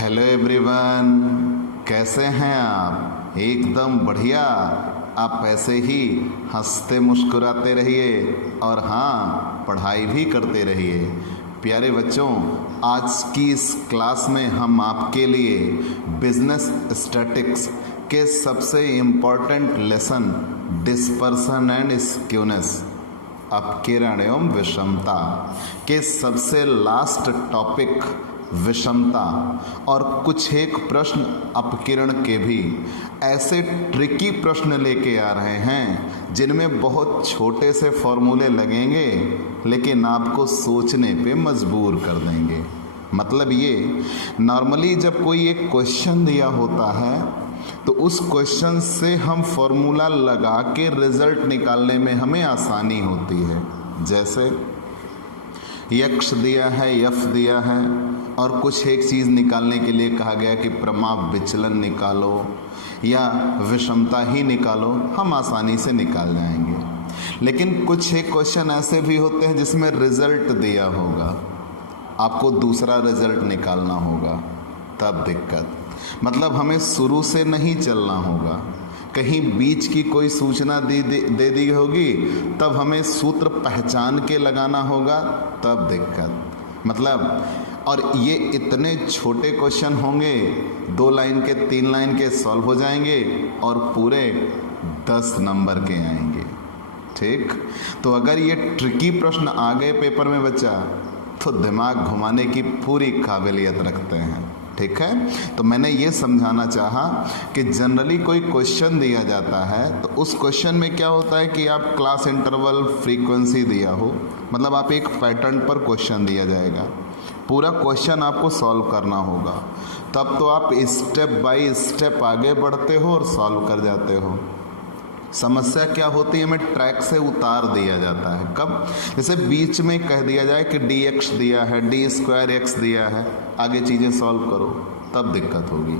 Hello everyone, कैसे हैं आप? एकदम बढ़िया। आप ऐसे ही हंसते मुस्कुराते रहिए और हाँ, पढ़ाई भी करते रहिए। प्यारे बच्चों, आज की इस क्लास में हम आपके लिए बिजनेस स्टैटिक्स के सबसे important lesson dispersion and skewness अपकिरण एवं विषमता के सबसे लास्ट टॉपिक विषमता और कुछ एक प्रश्न अपकिरण के भी ऐसे ट्रिकी प्रश्न लेके आ रहे हैं जिनमें बहुत छोटे से फॉर्मूले लगेंगे लेकिन आपको सोचने पे मजबूर कर देंगे। मतलब ये, नॉर्मली जब कोई एक क्वेश्चन दिया होता है तो उस क्वेश्चन से हम फॉर्मूला लगा के रिजल्ट निकालने में हमें आसानी होती है। जैसे यक्ष दिया है, यफ दिया है और कुछ एक चीज़ निकालने के लिए कहा गया कि प्रमाप विचलन निकालो या विषमता ही निकालो, हम आसानी से निकाल जाएंगे। लेकिन कुछ एक क्वेश्चन ऐसे भी होते हैं जिसमें रिजल्ट दिया होगा, आपको दूसरा रिजल्ट निकालना होगा, तब दिक्कत। मतलब हमें शुरू से नहीं चलना होगा, कहीं बीच की कोई सूचना दे दी होगी, तब हमें सूत्र पहचान के लगाना होगा, तब दिक्कत। मतलब और ये इतने छोटे क्वेश्चन होंगे, 2 लाइन के 3 लाइन के सॉल्व हो जाएंगे और पूरे 10 नंबर के आएंगे। ठीक, तो अगर ये ट्रिकी प्रश्न आ गए पेपर में बच्चा, तो दिमाग घुमाने की पूरी काबिलियत रखते हैं। ठीक है, तो मैंने ये समझाना चाहा कि जनरली कोई क्वेश्चन दिया जाता है तो उस क्वेश्चन में क्या होता है कि आप क्लास इंटरवल फ्रीक्वेंसी दिया हो, मतलब आप एक पैटर्न पर क्वेश्चन दिया जाएगा, पूरा क्वेश्चन आपको सॉल्व करना होगा, तब तो आप स्टेप बाय स्टेप आगे बढ़ते हो और सॉल्व कर जाते हो। समस्या क्या होती है, हमें ट्रैक से उतार दिया जाता है। कब? जैसे बीच में कह दिया जाए कि dx दिया है, d² दिया है, आगे चीज़ें सॉल्व करो, तब दिक्कत होगी।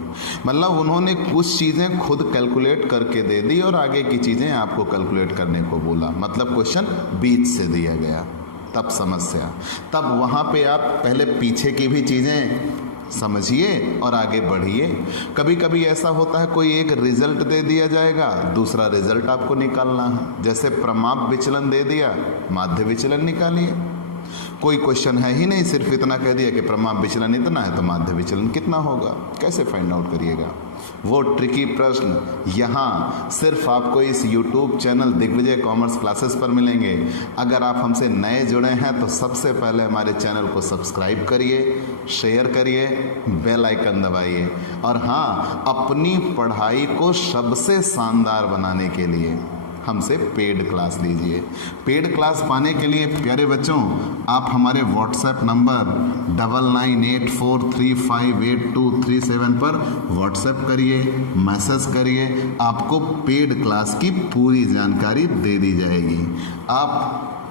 मतलब उन्होंने कुछ चीज़ें खुद कैलकुलेट करके दे दी और आगे की चीज़ें आपको कैलकुलेट करने को बोला। मतलब क्वेश्चन बीच से दिया गया, तब समस्या। तब वहाँ पे आप पहले पीछे की भी चीज़ें समझिए और आगे बढ़िए। कभी कभी ऐसा होता है कोई एक रिजल्ट दे दिया जाएगा, दूसरा रिजल्ट आपको निकालना है। जैसे प्रमाप विचलन दे दिया, माध्य विचलन निकालिए। कोई क्वेश्चन है ही नहीं, सिर्फ इतना कह दिया कि प्रमाप विचलन इतना है तो माध्य विचलन कितना होगा, कैसे फाइंड आउट करिएगा? वो ट्रिकी प्रश्न यहाँ सिर्फ आपको इस YouTube channel Digvijay commerce classes पर मिलेंगे। अगर आप हमसे नए जुड़े हैं तो सबसे पहले हमारे चैनल को सब्सक्राइब करिए, शेयर करिए, बेल आइकन दबाइए और हाँ, अपनी पढ़ाई को सबसे शानदार बनाने के लिए हमसे पेड क्लास लीजिए। पेड क्लास पाने के लिए प्यारे बच्चों, आप हमारे व्हाट्सएप नंबर 9984358237 पर व्हाट्सएप करिए, मैसेज करिए, आपको पेड क्लास की पूरी जानकारी दे दी जाएगी। आप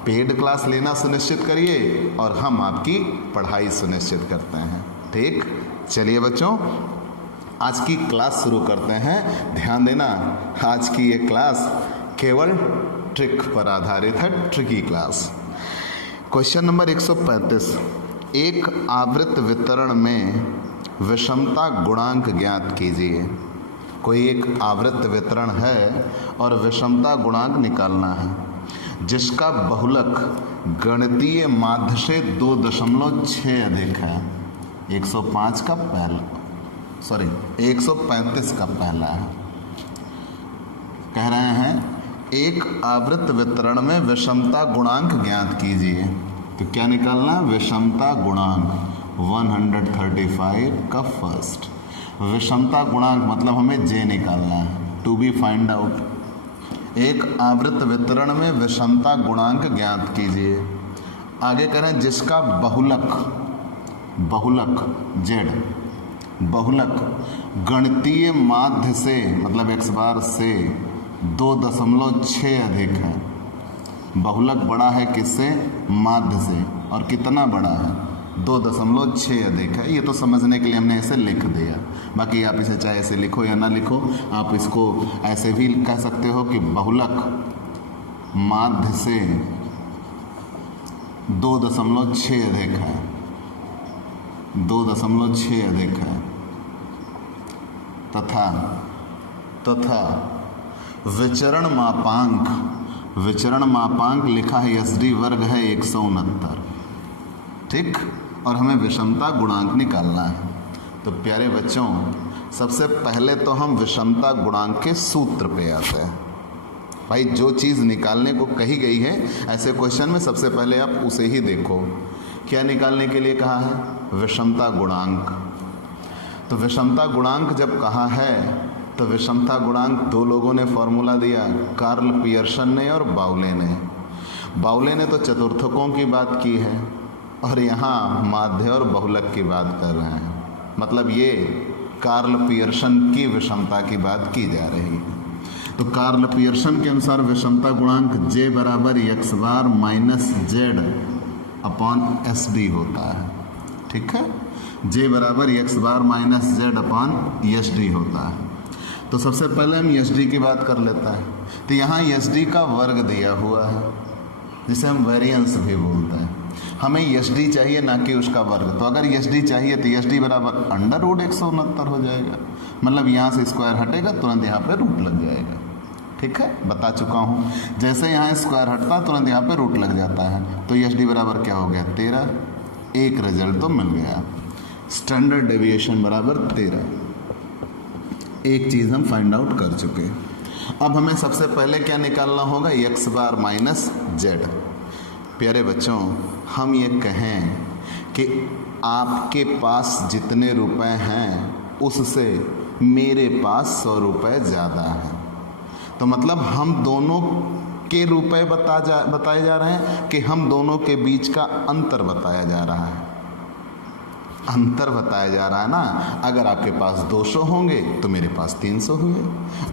पेड क्लास लेना सुनिश्चित करिए और हम आपकी पढ़ाई सुनिश्चित करते हैं। ठीक, चलिए बच्चों, आज की क्लास शुरू करते हैं। ध्यान देना, आज की ये क्लास केवल ट्रिक पर आधारित है, ट्रिकी क्लास। क्वेश्चन नंबर 135, एक आवृत वितरण में विषमता गुणांक ज्ञात कीजिए। कोई एक आवृत वितरण है और विषमता गुणांक निकालना है जिसका बहुलक गणितीय माध्य से 2.6 अधिक है। 135 का पहला, 135 का पहला है। कह रहे हैं एक आवृत वितरण में विषमता गुणांक ज्ञात कीजिए। तो क्या निकालना? विषमता गुणांक 135 का फर्स्ट। विषमता गुणांक मतलब हमें जे निकालना है, टू बी फाइंड आउट। एक आवृत वितरण में विषमता गुणांक ज्ञात कीजिए। आगे करें जिसका बहुलक जेड, बहुलक गणितीय माध्य से मतलब x बार से 2.6 अधिक है। बहुलक बड़ा है किससे? माध्य से। और कितना बड़ा है? 2.6 अधिक है। ये तो समझने के लिए हमने ऐसे लिख दिया, बाकी आप इसे चाहे ऐसे लिखो या ना लिखो। आप इसको ऐसे भी कह सकते हो कि बहुलक माध्य से 2.6 अधिक है, 2.6 अधिक है। तथा विचरण मापांक लिखा है SD वर्ग है 169, ठीक। और हमें विषमता गुणांक निकालना है। तो प्यारे बच्चों, सबसे पहले तो हम विषमता गुणांक के सूत्र पे आते हैं। भाई जो चीज़ निकालने को कही गई है ऐसे क्वेश्चन में सबसे पहले आप उसे ही देखो। क्या निकालने के लिए कहा है? विषमता गुणांक। तो विषमता गुणांक जब कहा है तो विषमता गुणांक दो लोगों ने फॉर्मूला दिया, कार्ल पियर्सन ने और बाउले ने। बाउले ने तो चतुर्थकों की बात की है और यहाँ माध्य और बहुलक की बात कर रहे हैं। मतलब ये कार्ल पियर्सन की विषमता की बात की जा रही है। तो कार्ल पियर्सन के अनुसार विषमता गुणांक J बराबर x बार माइनस जेड अपॉन SD होता है, ठीक है। J बराबर x बार माइनस जेड अपॉन SD होता है। तो सबसे पहले हम SD की बात कर लेता है। तो यहाँ SD का वर्ग दिया हुआ है जिसे हम वेरिएंस भी बोलते हैं। हमें SD चाहिए ना कि उसका वर्ग। तो अगर SD चाहिए तो SD बराबर अंडर रूट 169 हो जाएगा। मतलब यहाँ से स्क्वायर हटेगा तुरंत यहाँ पे रूट लग जाएगा, ठीक है। बता चुका हूँ, जैसे यहाँ स्क्वायर हटता तुरंत यहाँ पे रूट लग जाता है। तो SD बराबर क्या हो गया? 13। एक रिजल्ट तो मिल गया, स्टैंडर्ड डेविएशन बराबर 13। एक चीज़ हम फाइंड आउट कर चुके। अब हमें सबसे पहले क्या निकालना होगा? x बार माइनस जेड। प्यारे बच्चों, हम ये कहें कि आपके पास जितने रुपए हैं उससे मेरे पास 100 रुपये ज़्यादा हैं। तो मतलब हम दोनों के रुपए बताए जा रहे हैं कि हम दोनों के बीच का अंतर बताया जा रहा है। अंतर बताया जा रहा है ना। अगर आपके पास 200 होंगे तो मेरे पास 300 हुए,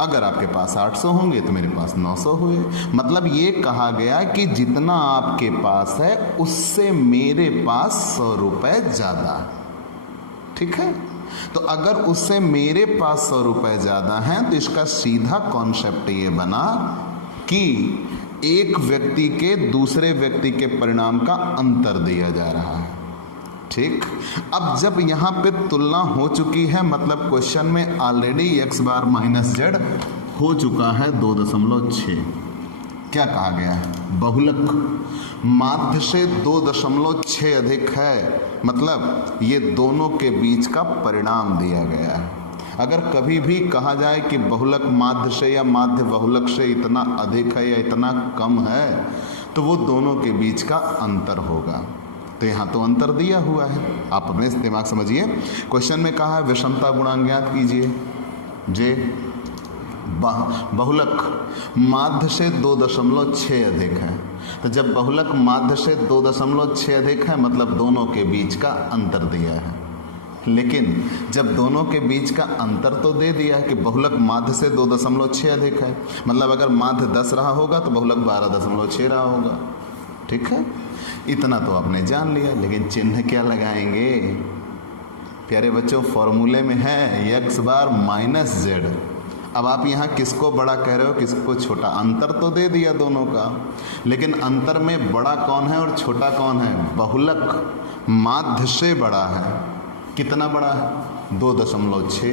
अगर आपके पास 800 होंगे तो मेरे पास 900 हुए। मतलब ये कहा गया कि जितना आपके पास है उससे मेरे पास 100 रुपये ज़्यादा, ठीक है। तो अगर उससे मेरे पास 100 रुपये ज़्यादा हैं तो इसका सीधा कॉन्सेप्ट ये बना कि एक व्यक्ति के दूसरे व्यक्ति के परिणाम का अंतर दिया जा रहा है, ठीक। अब जब यहाँ पे तुलना हो चुकी है, मतलब क्वेश्चन में ऑलरेडी x बार माइनस जेड हो चुका है 2.6। क्या कहा गया है? बहुलक माध्य से 2.6 अधिक है, मतलब ये दोनों के बीच का परिणाम दिया गया है। अगर कभी भी कहा जाए कि बहुलक माध्य से या माध्य बहुलक से इतना अधिक है या इतना कम है तो वो दोनों के बीच का अंतर होगा। तो यहाँ तो अंतर दिया हुआ है, आप अपने दिमाग समझिए। क्वेश्चन में कहा है विषमता गुणांक ज्ञात कीजिए। जे बहुलक माध्य से 2.6 अधिक है। तो जब बहुलक माध्य से 2.6 अधिक है मतलब दोनों के बीच का अंतर दिया है। लेकिन जब दोनों के बीच का अंतर तो दे दिया है कि बहुलक माध्य से 2.6 अधिक है, मतलब अगर माध्य 10 रहा होगा तो बहुलक 12.6 रहा होगा, ठीक है। इतना तो आपने जान लिया, लेकिन चिन्ह क्या लगाएंगे? प्यारे बच्चों, फॉर्मूले में है x बार माइनस जेड। अब आप यहाँ किसको बड़ा कह रहे हो, किसको छोटा? अंतर तो दे दिया दोनों का, लेकिन अंतर में बड़ा कौन है और छोटा कौन है? बहुलक माध्य से बड़ा है। कितना बड़ा है? 2.6।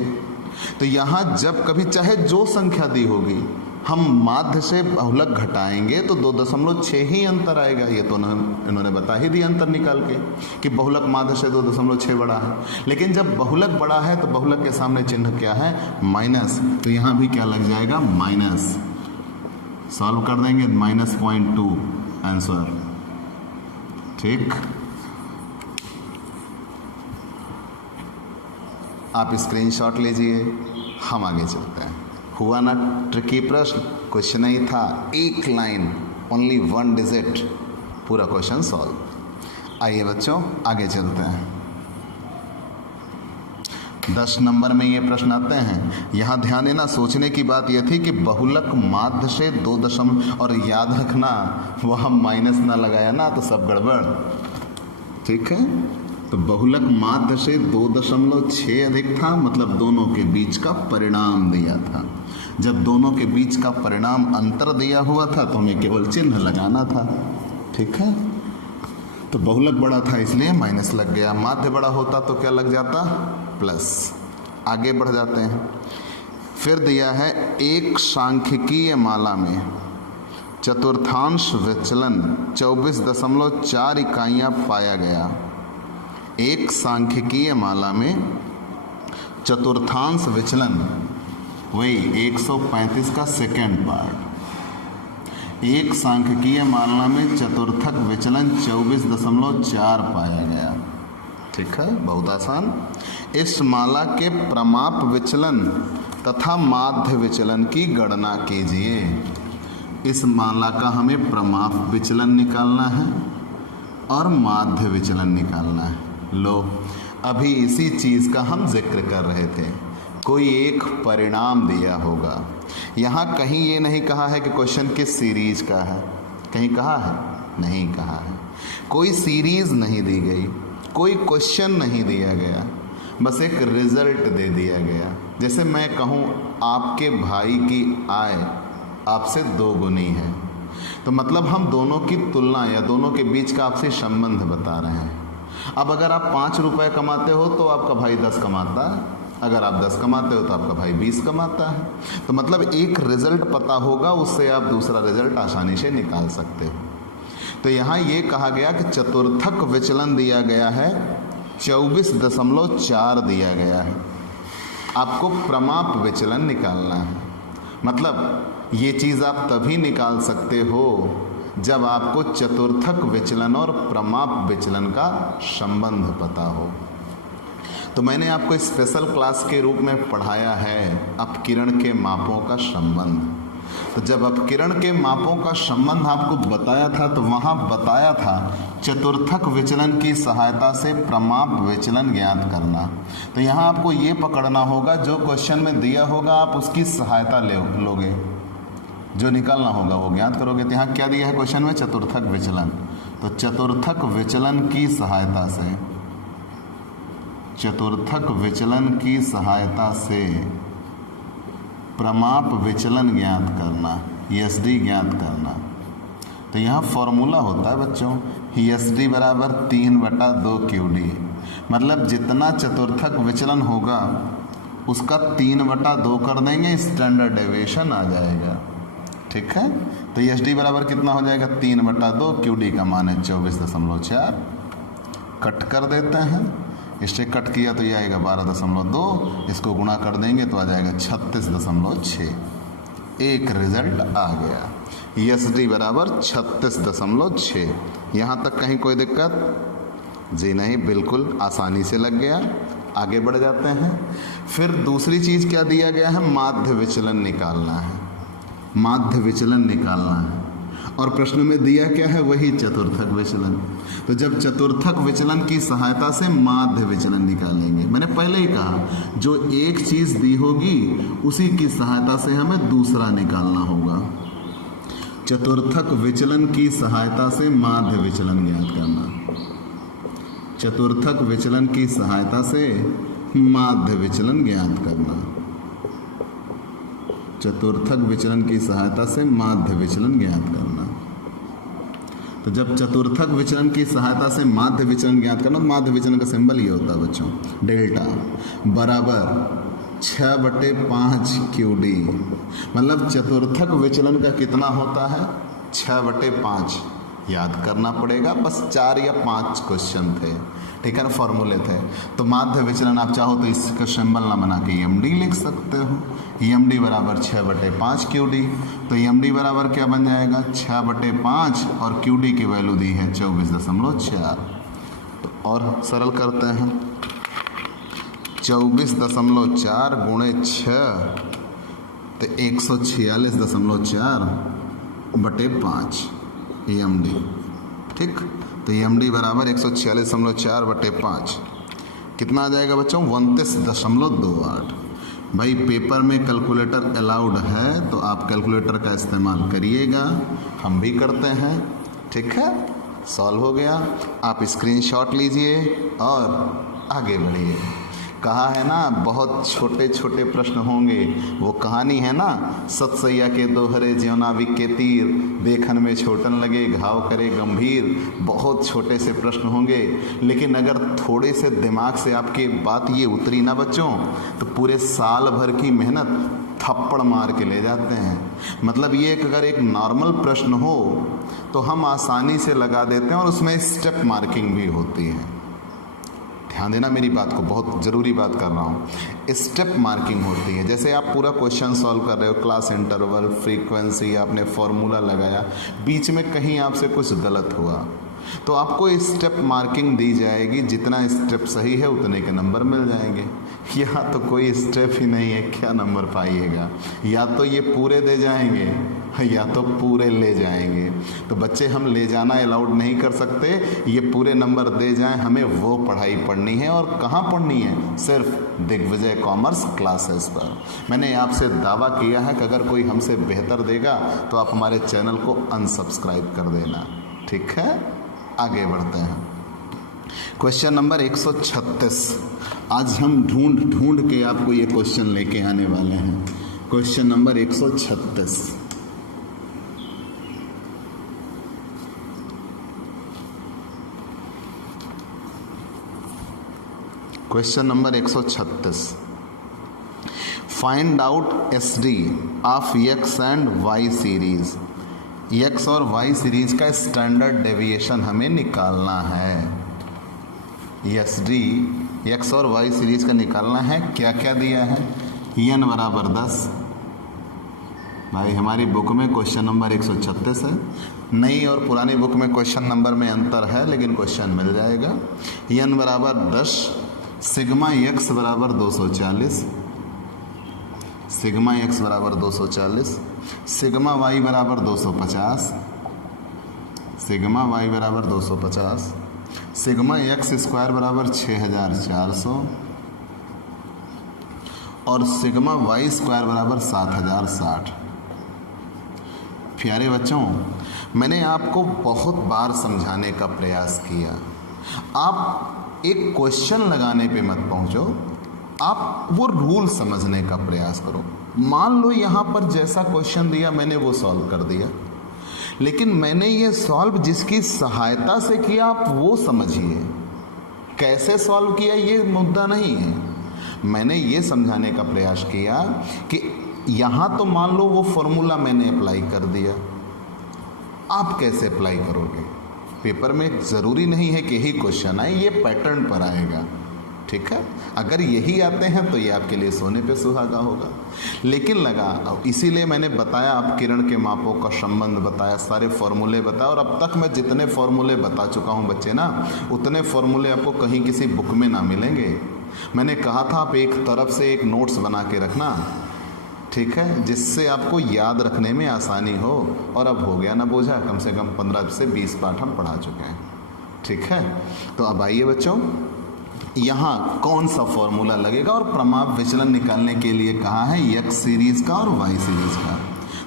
तो यहाँ जब कभी चाहे जो संख्या दी होगी हम माध्य से बहुलक घटाएंगे तो 2.6 ही अंतर आएगा। ये तो इन्होंने बता ही दिया अंतर निकाल के कि बहुलक माध्य से 2.6 बड़ा है। लेकिन जब बहुलक बड़ा है तो बहुलक के सामने चिन्ह क्या है? माइनस। तो यहाँ भी क्या लग जाएगा? माइनस। सॉल्व कर देंगे, -0.2 आंसर, ठीक। आप स्क्रीनशॉट लीजिए, हम आगे चलते हैं। हुआ ना ट्रिकी प्रश्न? क्वेश्चन ही था, एक लाइन, ओनली 1 डिजिट, पूरा क्वेश्चन सॉल्व। आइए बच्चों आगे चलते हैं। 10 नंबर में ये प्रश्न आते हैं। यहाँ ध्यान देना, सोचने की बात यह थी कि बहुलक माध्य से 2 और याद रखना वह माइनस ना लगाया ना तो सब गड़बड़, ठीक है। तो बहुलक माध्य से 2.6 अधिक था, मतलब दोनों के बीच का परिणाम दिया था। जब दोनों के बीच का परिणाम अंतर दिया हुआ था तो हमें केवल चिन्ह लगाना था, ठीक है। तो बहुलक बड़ा था इसलिए माइनस लग गया, माध्य बड़ा होता तो क्या लग जाता? प्लस। आगे बढ़ जाते हैं। फिर दिया है एक सांख्यिकीय माला में चतुर्थांश विचलन 24.4 इकाइयाँ पाया गया। एक सांख्यिकीय माला में चतुर्थांश विचलन वही 135 का सेकेंड पार्ट। एक सांख्यिकीय माला में चतुर्थक विचलन 24.4 पाया गया। ठीक है, बहुत आसान। इस माला के प्रमाप विचलन तथा माध्य विचलन की गणना कीजिए। इस माला का हमें प्रमाप विचलन निकालना है और माध्य विचलन निकालना है। लो, अभी इसी चीज़ का हम जिक्र कर रहे थे। कोई एक परिणाम दिया होगा। यहाँ कहीं ये नहीं कहा है कि क्वेश्चन किस सीरीज का है, कहीं कहा है? नहीं कहा है। कोई सीरीज नहीं दी गई, कोई क्वेश्चन नहीं दिया गया, बस एक रिजल्ट दे दिया गया। जैसे मैं कहूँ आपके भाई की आय आपसे 2 गुनी है, तो मतलब हम दोनों की तुलना या दोनों के बीच का आपसे संबंध बता रहे हैं। अब अगर आप 5 रुपए कमाते हो तो आपका भाई 10 कमाता है, अगर आप 10 कमाते हो तो आपका भाई 20 कमाता है। तो मतलब एक रिजल्ट पता होगा, उससे आप दूसरा रिजल्ट आसानी से निकाल सकते हो। तो यहाँ ये कहा गया कि चतुर्थक विचलन दिया गया है 24.4 दिया गया है। आपको प्रमाप विचलन निकालना है। मतलब ये चीज़ आप तभी निकाल सकते हो जब आपको चतुर्थक विचलन और प्रमाप विचलन का संबंध पता हो। तो मैंने आपको स्पेशल क्लास के रूप में पढ़ाया है अपकिरण के मापों का संबंध। तो जब अपकिरण के मापों का संबंध आपको बताया था तो वहाँ बताया था चतुर्थक विचलन की सहायता से प्रमाप विचलन ज्ञात करना। तो यहाँ आपको ये पकड़ना होगा, जो क्वेश्चन में दिया होगा आप उसकी सहायता लोगे, जो निकालना होगा वो ज्ञात करोगे। तो यहाँ क्या दिया है क्वेश्चन में? चतुर्थक विचलन। तो चतुर्थक विचलन की सहायता से, चतुर्थक विचलन की सहायता से प्रमाप विचलन ज्ञात करना, एसडी ज्ञात करना। तो यहाँ फॉर्मूला होता है बच्चों, एसडी बराबर 3/2 QD। मतलब जितना चतुर्थक विचलन होगा उसका 3/2 कर देंगे, स्टैंडर्ड डेविएशन आ जाएगा। ठीक है, तो एसडी बराबर कितना हो जाएगा? 3/2। QD का मान है 24.4। कट कर देते हैं, इससे कट किया तो ये आएगा 12.2, इसको गुणा कर देंगे तो आ जाएगा 36.6। एक रिजल्ट आ गया, एसडी बराबर 36.6। यहाँ तक कहीं कोई दिक्कत? जी नहीं, बिल्कुल आसानी से लग गया। आगे बढ़ जाते हैं। फिर दूसरी चीज़ क्या दिया गया है? माध्य विचलन निकालना है। माध्य विचलन निकालना है और प्रश्न में दिया क्या है? वही चतुर्थक विचलन। तो जब चतुर्थक विचलन की सहायता से माध्य विचलन निकालेंगे, मैंने पहले ही कहा जो एक चीज़ दी होगी उसी की सहायता से हमें दूसरा निकालना होगा। चतुर्थक विचलन की सहायता से माध्य विचलन ज्ञात करना, चतुर्थक विचलन की सहायता से माध्य विचलन ज्ञात करना, चतुर्थक विचलन की सहायता से माध्य विचलन ज्ञात करना। तो जब चतुर्थक विचलन की सहायता से माध्य विचलन ज्ञात करना, माध्य विचलन का सिंबल ये होता है बच्चों, डेल्टा बराबर 6/5 QD। मतलब चतुर्थक विचलन का कितना होता है? 6/5। याद करना पड़ेगा, बस 4 या 5 क्वेश्चन थे, ठीक है ना, फॉर्मूले थे। तो माध्य विचलन आप चाहो तो इसका सिंबल ना बना के EMD लिख सकते हो। EMD बराबर 6/5 QD। तो EMD बराबर क्या बन जाएगा? 6/5 और QD की वैल्यू दी है 24.4। तो और सरल करते हैं, 24.4 गुणे 6 तो 146.4/5 EMD। ठीक, तो EMD बराबर 146.4/5 कितना आ जाएगा बच्चों? 29.28। भाई पेपर में कैलकुलेटर अलाउड है तो आप कैलकुलेटर का इस्तेमाल करिएगा, हम भी करते हैं। ठीक है, सॉल्व हो गया। आप स्क्रीनशॉट लीजिए और आगे बढ़िए। कहा है ना बहुत छोटे छोटे प्रश्न होंगे, वो कहानी है ना, सतसैया के दोहरे ज्योनाविक के तीर, देखन में छोटन लगे घाव करे गंभीर। बहुत छोटे से प्रश्न होंगे, लेकिन अगर थोड़े से दिमाग से आपके बात ये उतरी ना बच्चों, तो पूरे साल भर की मेहनत थप्पड़ मार के ले जाते हैं। मतलब ये अगर एक नॉर्मल प्रश्न हो तो हम आसानी से लगा देते हैं और उसमें स्टेप मार्किंग भी होती है। ध्यान देना मेरी बात को, बहुत ज़रूरी बात कर रहा हूँ। स्टेप मार्किंग होती है, जैसे आप पूरा क्वेश्चन सॉल्व कर रहे हो, क्लास इंटरवल, फ्रीक्वेंसी, आपने फॉर्मूला लगाया, बीच में कहीं आपसे कुछ गलत हुआ तो आपको स्टेप मार्किंग दी जाएगी, जितना स्टेप सही है उतने के नंबर मिल जाएंगे। यहाँ तो कोई स्टेप ही नहीं है, क्या नंबर पाइएगा? या तो ये पूरे दे जाएंगे या तो पूरे ले जाएंगे। तो बच्चे हम ले जाना अलाउड नहीं कर सकते, ये पूरे नंबर दे जाएं, हमें वो पढ़ाई पढ़नी है। और कहाँ पढ़नी है? सिर्फ दिग्विजय कॉमर्स क्लासेस पर। मैंने आपसे दावा किया है कि अगर कोई हमसे बेहतर देगा तो आप हमारे चैनल को अनसब्सक्राइब कर देना, ठीक है? आगे बढ़ते हैं। Question number 136। आज हम ढूंढ के आपको ये क्वेश्चन लेके आने वाले हैं। Question number 136। Question number 136। Find out SD of X and Y series. X और Y सीरीज का स्टैंडर्ड डेविएशन हमें निकालना है। SD X और Y सीरीज का निकालना है। क्या क्या दिया है? n बराबर 10। भाई हमारी बुक में क्वेश्चन नंबर 136 है, नई और पुरानी बुक में क्वेश्चन नंबर में अंतर है, लेकिन क्वेश्चन मिल जाएगा। n बराबर 10, सिग्मा x बराबर 240, सिग्मा x बराबर 240, सिग्मा y बराबर 250, सिग्मा y बराबर 250, सिग्मा x स्क्वायर बराबर 6400 और सिग्मा y स्क्वायर बराबर 7060। प्यारे बच्चों, मैंने आपको बहुत बार समझाने का प्रयास किया, आप एक क्वेश्चन लगाने पे मत पहुंचो, आप वो रूल समझने का प्रयास करो। मान लो यहाँ पर जैसा क्वेश्चन दिया मैंने वो सॉल्व कर दिया, लेकिन मैंने ये सॉल्व जिसकी सहायता से किया आप वो समझिए। कैसे सॉल्व किया ये मुद्दा नहीं है, मैंने ये समझाने का प्रयास किया कि यहाँ तो मान लो वो फॉर्मूला मैंने अप्लाई कर दिया, आप कैसे अप्लाई करोगे? पेपर में ज़रूरी नहीं है कि यही क्वेश्चन आए, ये पैटर्न पर आएगा, ठीक है? अगर यही आते हैं तो ये आपके लिए सोने पे सुहागा होगा। लेकिन लगा, इसीलिए मैंने बताया, आप किरण के मापों का संबंध बताया, सारे फॉर्मूले बताया, और अब तक मैं जितने फॉर्मूले बता चुका हूँ बच्चे ना, उतने फॉर्मूले आपको कहीं किसी बुक में ना मिलेंगे। मैंने कहा था आप एक तरफ से एक नोट्स बना के रखना, ठीक है, जिससे आपको याद रखने में आसानी हो। और अब हो गया ना बोझा, कम से कम 15 से 20 पाठ हम पढ़ा चुके हैं, ठीक है? तो अब आइए बच्चों, यहाँ कौन सा फॉर्मूला लगेगा और प्रमाप विचलन निकालने के लिए कहा है X सीरीज का और Y सीरीज का।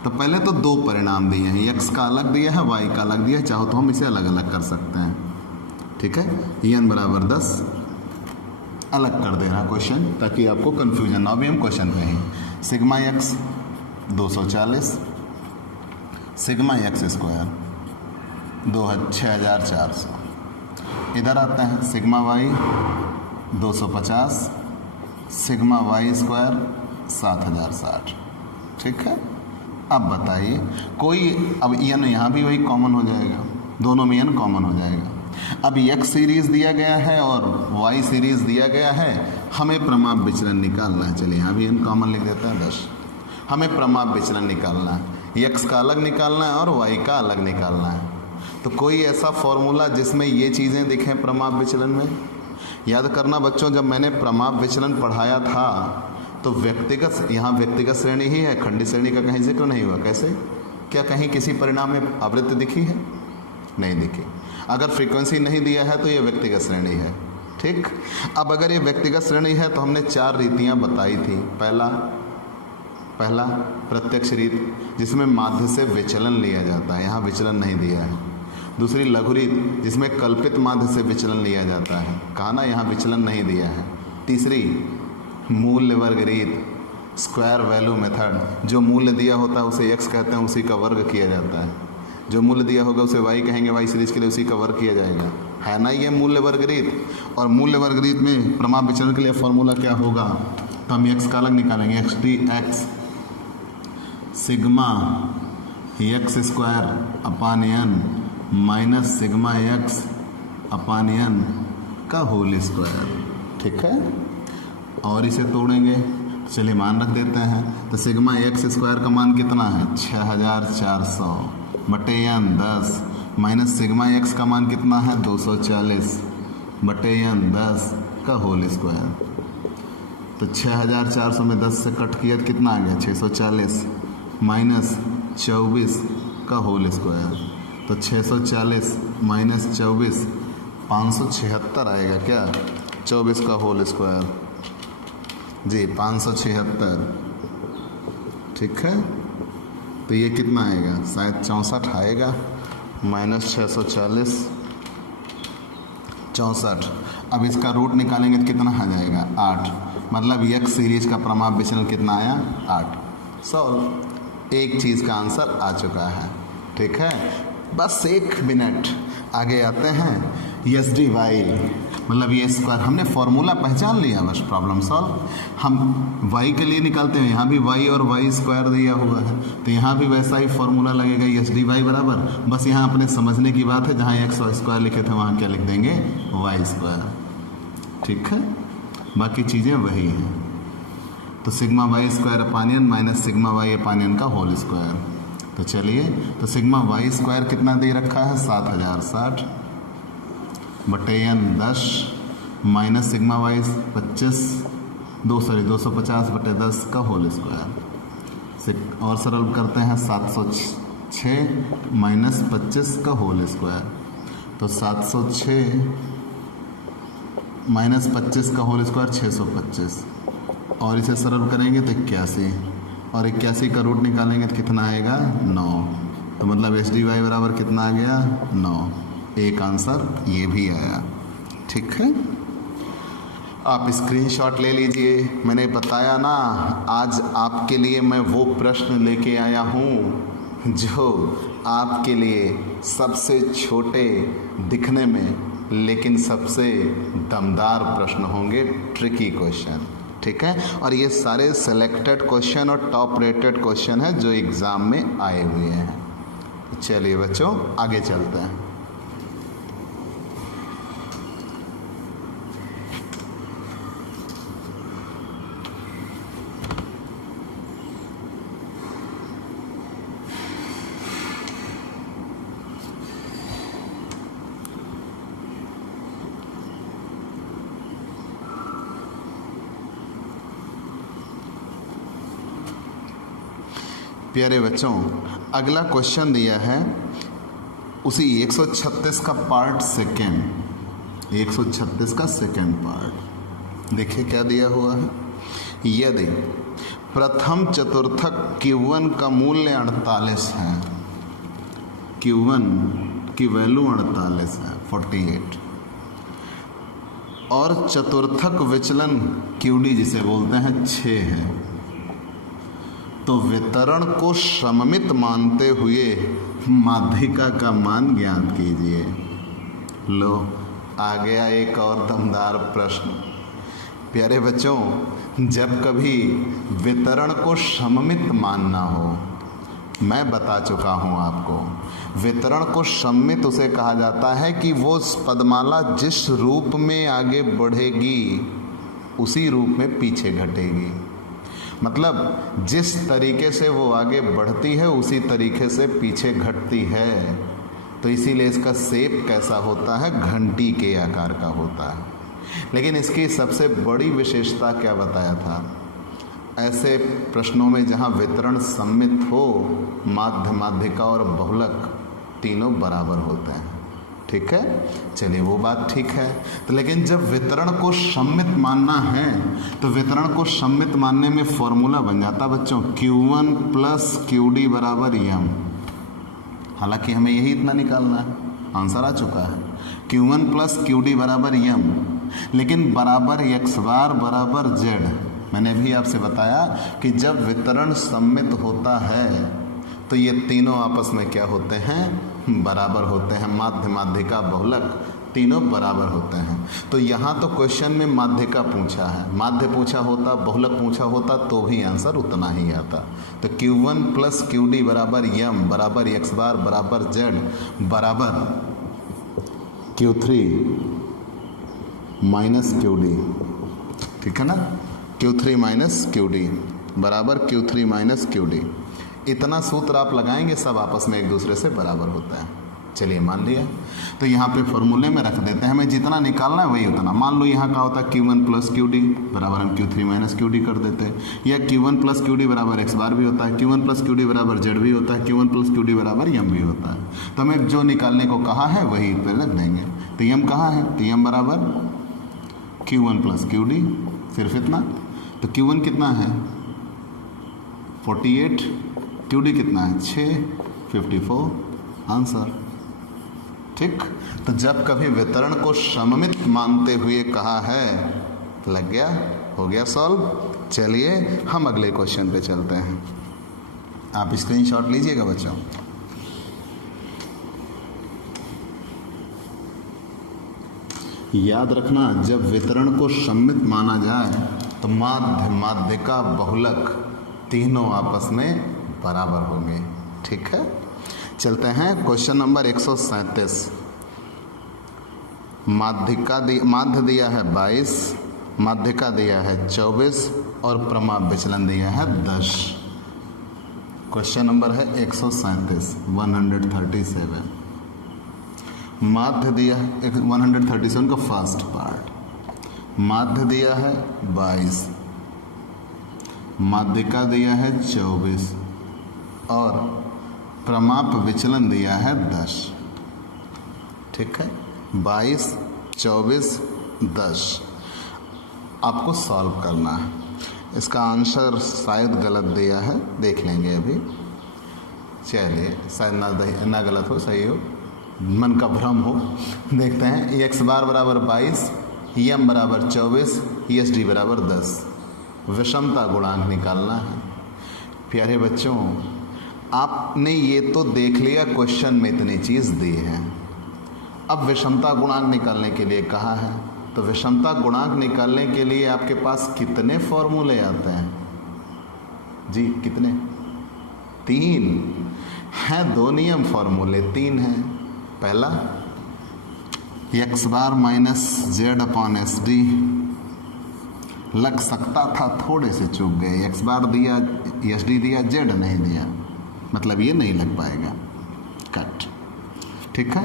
तो पहले तो दो परिणाम दिए हैं, X का अलग दिया है, Y का अलग दिया है, चाहो तो हम इसे अलग अलग कर सकते हैं, ठीक है? n बराबर 10 अलग कर देना क्वेश्चन, ताकि आपको कन्फ्यूजन ना हो। अभी हम क्वेश्चन पे हैं। Sigma x 240, sigma x square 6400। इधर आते हैं, sigma y 250, sigma y square 7060, ठीक है? अब बताइए कोई, अब n यहाँ भी वही कॉमन हो जाएगा, दोनों में n कॉमन हो जाएगा। अब x सीरीज़ दिया गया है और y सीरीज़ दिया गया है, हमें प्रमाप विचलन निकालना है। चलिए यहाँ भी n कॉमन लिख देते हैं 10। हमें प्रमाप विचलन निकालना है, x का अलग निकालना है और y का अलग निकालना है। तो कोई ऐसा फॉर्मूला जिसमें ये चीज़ें दिखें प्रमाप विचलन में? याद करना बच्चों, जब मैंने प्रमाप विचलन पढ़ाया था तो व्यक्तिगत, यहाँ व्यक्तिगत श्रेणी ही है, खंडित श्रेणी का कहीं जिक्र नहीं हुआ। कैसे? क्या कहीं किसी परिणाम में आवृत्ति दिखी है? नहीं दिखी। अगर फ्रीक्वेंसी नहीं दिया है तो ये व्यक्तिगत श्रेणी है, ठीक? अब अगर ये व्यक्तिगत श्रेणी है तो हमने 4 रीतियाँ बताई थी। पहला प्रत्यक्ष रीत, जिसमें माध्य से विचलन लिया जाता है, यहाँ विचलन नहीं दिया है। दूसरी लघु रीत, जिसमें कल्पित माध्य से विचलन लिया जाता है, कहा ना यहाँ विचलन नहीं दिया है। तीसरी मूल्य वर्ग रीत, स्क्वायर वैल्यू मेथड, जो मूल्य दिया होता है उसे x कहते हैं, उसी का वर्ग किया जाता है। जो मूल्य दिया होगा उसे y कहेंगे, y सीरीज के लिए उसी का वर्ग किया जाएगा, है ना ये मूल्य वर्ग रीत। और मूल्य वर्ग रीत में प्रमाप विचलन के लिए फॉर्मूला क्या होगा? तो हम x का अलग निकालेंगे, x sigma x square upon n minus sigma x upon n का होल स्क्वायर। ठीक है, और इसे तोड़ेंगे, चलिए मान रख देते हैं। तो सिग्मा एक्स स्क्वायर का मान कितना है 6400 बटे एन 10 माइनस सिग्मा एक्स का मान कितना है 240 बटे एन 10 का होल स्क्वायर। तो 6400 में 10 से कट किया तो कितना आ गया 640 माइनस 24 का होल स्क्वायर। तो 640 माइनस 24 576 आएगा क्या, 24 का होल स्क्वायर जी 576। ठीक है, तो ये कितना आएगा शायद 64 आएगा, माइनस 640 64। अब इसका रूट निकालेंगे तो कितना आ जाएगा 8, मतलब एक्स सीरीज का प्रमाप विचलन कितना आया 8। सॉल्व, एक चीज़ का आंसर आ चुका है। ठीक है, बस 1 मिनट आगे आते हैं। एस डी वाई मतलब ये स्क्वायर, हमने फॉर्मूला पहचान लिया, बस प्रॉब्लम सॉल्व। हम y के लिए निकालते हैं, यहाँ भी y और y स्क्वायर दिया हुआ है, तो यहाँ भी वैसा ही फॉर्मूला लगेगा एस डी वाई बराबर। बस यहाँ अपने समझने की बात है, जहाँ एक्स स्क्वायर लिखे थे वहाँ क्या लिख देंगे y स्क्वायर। ठीक है, बाकी चीज़ें वही हैं। तो sigma y square upon n minus sigma y upon n का होल स्क्वायर। तो चलिए, तो सिग्मा वाई स्क्वायर कितना दे रखा है 7060 बटे एन 10 माइनस सिग्मा वाई 250 बटे 10 का होल स्क्वायर। और सरल करते हैं 706 माइनस 25 का होल स्क्वायर। तो 706 माइनस 25 का होल स्क्वायर 625, और इसे सरल करेंगे तो 81, और 81 का रूट निकालेंगे तो कितना आएगा 9। तो मतलब एस डी वाई बराबर कितना आ गया 9। एक आंसर ये भी आया। ठीक है, आप स्क्रीनशॉट ले लीजिए। मैंने बताया ना, आज आपके लिए मैं वो प्रश्न लेके आया हूँ जो आपके लिए सबसे छोटे दिखने में लेकिन सबसे दमदार प्रश्न होंगे, ट्रिकी क्वेश्चन। ठीक है, और ये सारे सेलेक्टेड क्वेश्चन और टॉप रेटेड क्वेश्चन है जो एग्ज़ाम में आए हुए हैं। चलिए बच्चों आगे चलते हैं। प्यारे बच्चों, अगला क्वेश्चन दिया है उसी 136 का पार्ट सेकेंड, 136 का सेकेंड पार्ट। देखिए क्या दिया हुआ है। यदि प्रथम चतुर्थक Q1 का मूल्य 48 है, Q1 की वैल्यू 48 है 48, और चतुर्थक विचलन QD जिसे बोलते हैं 6 है, तो वितरण को सममित मानते हुए माध्यिका का मान ज्ञात कीजिए। लो, आ गया एक और दमदार प्रश्न। प्यारे बच्चों, जब कभी वितरण को सममित मानना हो, मैं बता चुका हूँ आपको, वितरण को सममित उसे कहा जाता है कि वो पदमाला जिस रूप में आगे बढ़ेगी उसी रूप में पीछे घटेगी। मतलब जिस तरीके से वो आगे बढ़ती है उसी तरीके से पीछे घटती है। तो इसीलिए इसका शेप कैसा होता है, घंटी के आकार का होता है। लेकिन इसकी सबसे बड़ी विशेषता क्या बताया था, ऐसे प्रश्नों में जहाँ वितरण सममित हो, माध्य, माध्यिका और बहुलक तीनों बराबर होते हैं। ठीक है, चलिए वो बात ठीक है। तो लेकिन जब वितरण को सममित मानना है तो वितरण को सममित मानने में फॉर्मूला बन जाता बच्चों Q1 प्लस QD बराबर M। हालांकि हमें यही इतना निकालना है, आंसर आ चुका है Q1 प्लस QD बराबर M, लेकिन बराबर x बार बराबर z। मैंने भी आपसे बताया कि जब वितरण सममित होता है तो ये तीनों आपस में क्या होते हैं, बराबर होते हैं। माध्य, माध्यिका, बहुलक तीनों बराबर होते हैं। तो यहाँ तो क्वेश्चन में माध्य का पूछा है, माध्य पूछा होता, बहुलक पूछा होता तो भी आंसर उतना ही आता। तो Q1 प्लस QD बराबर यम बराबर एक्स बार बराबर जेड बराबर Q3 माइनस QD, ठीक है ना। Q3 माइनस QD बराबर Q3 माइनस QD। इतना सूत्र आप लगाएंगे, सब आपस में एक दूसरे से बराबर होता है। चलिए मान लिया, तो यहाँ पे फॉर्मूले में रख देते हैं, हमें जितना निकालना है वही उतना। मान लो यहाँ का होता है Q1 प्लस QD बराबर हम Q3 माइनस QD कर देते हैं, या Q1 प्लस QD बराबर एक्स बार भी होता है, Q1 प्लस QD बराबर जेड भी होता है, Q1 प्लस QD बराबर यम भी होता है। तो हमें जो निकालने को कहा है वही पे रख देंगे। तो यम कहाँ है, तो यम बराबर Q1 प्लस QD, सिर्फ इतना। तो Q1 कितना है 48, QD कितना है 6, 54 आंसर। ठीक, तो जब कभी वितरण को सममित मानते हुए कहा है, लग गया, हो गया सॉल्व। चलिए हम अगले क्वेश्चन पे चलते हैं। आप स्क्रीनशॉट लीजिएगा बच्चों। याद रखना, जब वितरण को सममित माना जाए तो माध्य, माध्यिका, बहुलक तीनों आपस में बराबर होंगे। ठीक है, चलते हैं क्वेश्चन नंबर 137। माध्य दिया है 22, माध्यिका दिया है 24 और प्रमाप विचलन दिया है 10। क्वेश्चन नंबर है 137, 137। माध्य दिया है 137 का फर्स्ट पार्ट। माध्य दिया है 22, माध्यिका दिया है 24 और प्रमाप विचलन दिया है 10। ठीक है, 22, 24, 10 आपको सॉल्व करना है। इसका आंसर शायद गलत दिया है, देख लेंगे अभी। चलिए, शायद ना गलत हो, सही हो, मन का भ्रम हो। देखते हैं, एक्स बार बराबर 22, यम बराबर 24, ESD बराबर 10। विषमता गुणांक निकालना है। प्यारे बच्चों, आपने ये तो देख लिया क्वेश्चन में इतनी चीज़ दी है, अब विषमता गुणांक निकालने के लिए कहा है। तो विषमता गुणांक निकालने के लिए आपके पास कितने फॉर्मूले आते हैं जी, कितने? 3 हैं। 2 नियम फॉर्मूले 3 हैं। पहला, एक्स बार माइनस जेड अपॉन SD, लग सकता था, थोड़े से चूक गए। एक्स बार दिया, SD दिया, जेड नहीं दिया, मतलब ये नहीं लग पाएगा, कट। ठीक है,